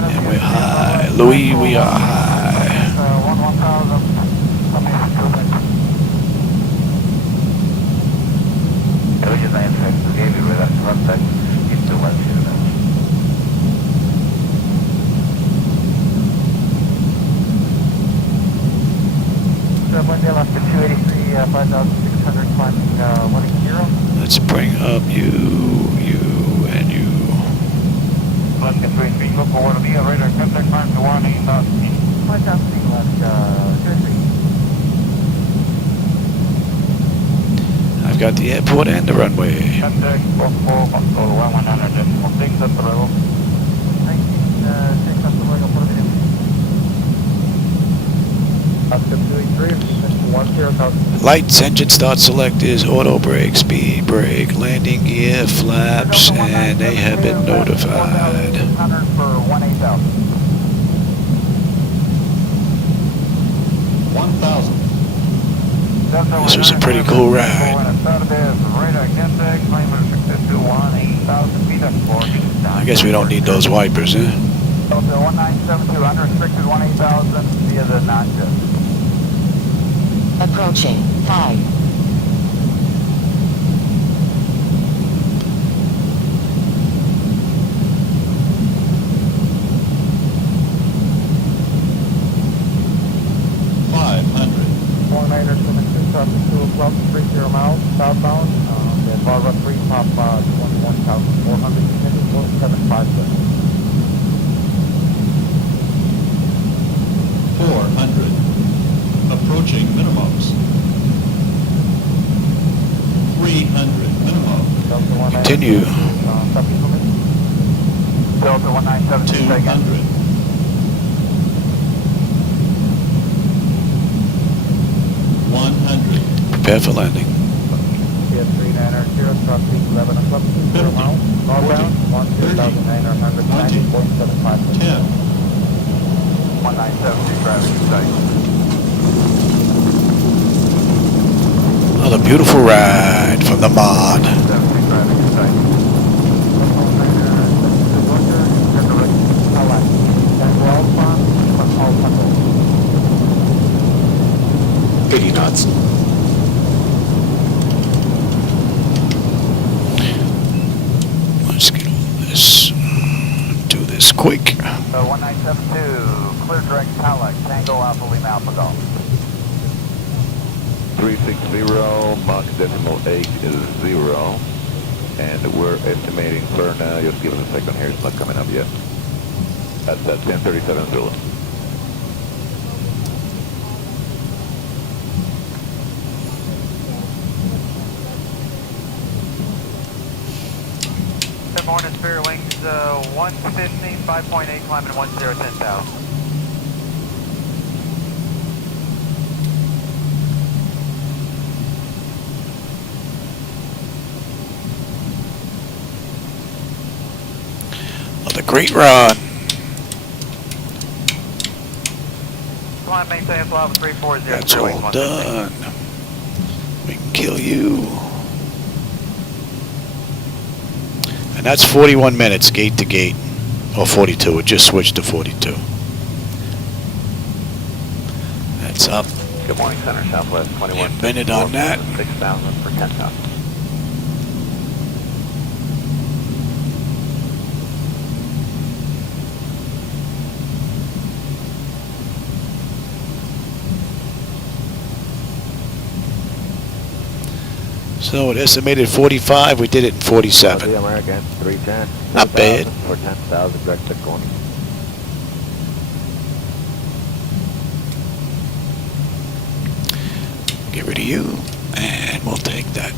And we're high. Louis, we are high. 1000. Airways 95 gave you with us contact into 10. Monday left to 283, 5,600 climbing 180. Let's bring up you, and you. Left to 283, look for 1 via radar contact climb to 180 knots. 5,000 left, 283. I've got the airport and the runway. Contact 100, things up the level. 19, 6 up the level, Lights, engine start select is auto brake, speed brake, landing gear, flaps, and they have been notified. 100 for 18,000. 1,000. This was a pretty cool ride. I guess we don't need those wipers, eh? 1972, unrestricted 18,000 via the non-jet. Approaching 5. Traffic 2 o'clock, 30 miles southbound. The Barra 3 top 21,400, 475. 400. Approaching minimums. 300 minimum. Continue. Delta 197, 200. 100. Prepare for landing. CS3900, traffic 11 o'clock, 20 miles. Northbound, 1,990.75. 10. 1972 traffic site. Another beautiful ride from the mod. 72 traffic site. 80 knots. Let's get all this. Do this quick. 1972, clear direct Palak, Tango Alpha Lima Alpha Golf. 360, Mach decimal 8 is 0. And we're estimating clear now, just give us a second here, it's not coming up yet. That's 1037 Zulu. Good morning, Spirit Wings, 115, 5.8, climbing 10, 10,000. Another great run. Climb, maintain level 340. That's all done. We can kill you. And that's 41 minutes gate to gate. Or 42. It just switched to 42. That's up. Good morning, Center Southwest 21. A minute on that. 6,000 for 10,000. So it estimated 45. We did it in 47. American 310. Not bad. For 10,000 direct to Coney. Get rid of you, and we'll take that.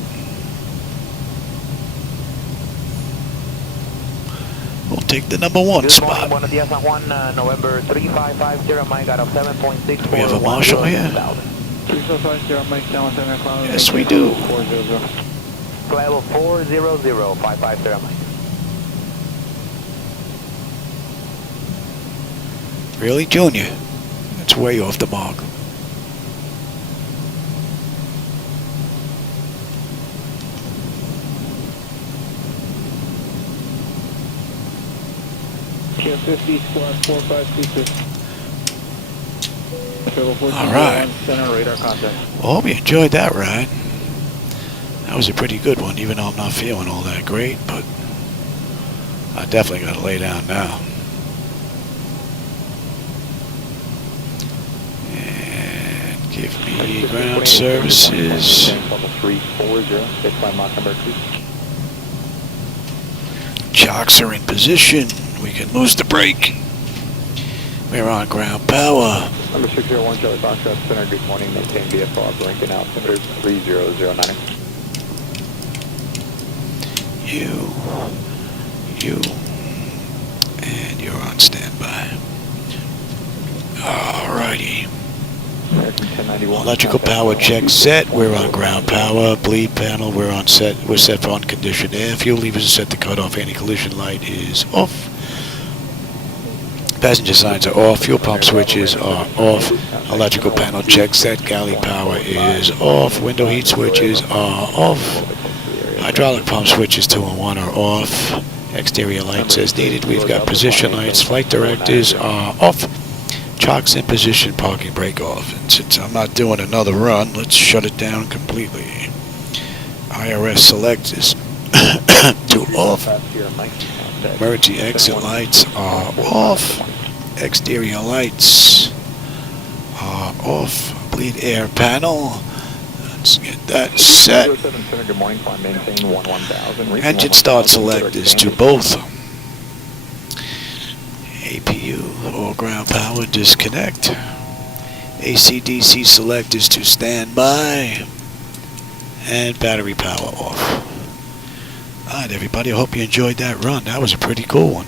We'll take the number 1 spot. Buenos días, San Juan, November 3550, Mike out of 7.6. We have a marshal here. 3550, Mike down 7 o'clock. Yes, we do. Flight level 400, 550, Mike. Really, Junior? That's way off the mark. Share 50, squad 4522. All right. Center radar contact. Well, hope you enjoyed that ride. That was a pretty good one, even though I'm not feeling all that great, but I definitely got to lay down now. And give me ground services. Chocks are in position. We can lose the brake. We're on ground power. Number 601 Charlie Foxtrot Center, good morning. Maintain VFR, blinking altimeter 3009. You, and you're on standby. Alrighty. Electrical power check set. We're on ground power. Bleed panel. We're on set. We're set for unconditioned air. Fuel levers are set to cut off. Anti-collision light is off. Passenger signs are off. Fuel pump switches are off. Electrical panel check set. Galley power is off. Window heat switches are off. Hydraulic pump switches 2 and 1 are off. Exterior lights as needed. We've got position lights. Flight directors are off. Chocks in position. Parking brake off. And since I'm not doing another run, let's shut it down completely. IRS select is to off. Emergency exit lights are off. Exterior lights are off. Bleed air panel. Let's get that set. Engine start select is to both. APU or ground power disconnect. AC/DC select is to standby. And battery power off. Alright everybody, I hope you enjoyed that run. That was a pretty cool one.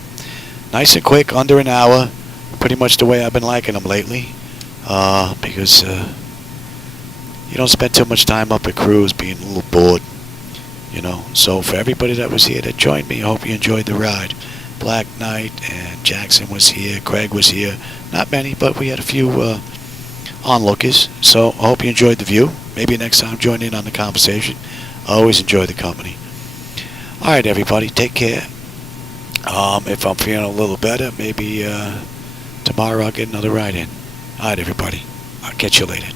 Nice and quick, under an hour. Pretty much the way I've been liking them lately. Because you don't spend too much time up at cruise being a little bored. You know, so for everybody that was here that joined me, I hope you enjoyed the ride. Black Knight and Jackson was here, Craig was here. Not many, but we had a few onlookers. So I hope you enjoyed the view. Maybe next time join in on the conversation. I always enjoy the company. Alright everybody, take care. If I'm feeling a little better, maybe tomorrow I'll get another ride in. Alright everybody, I'll catch you later.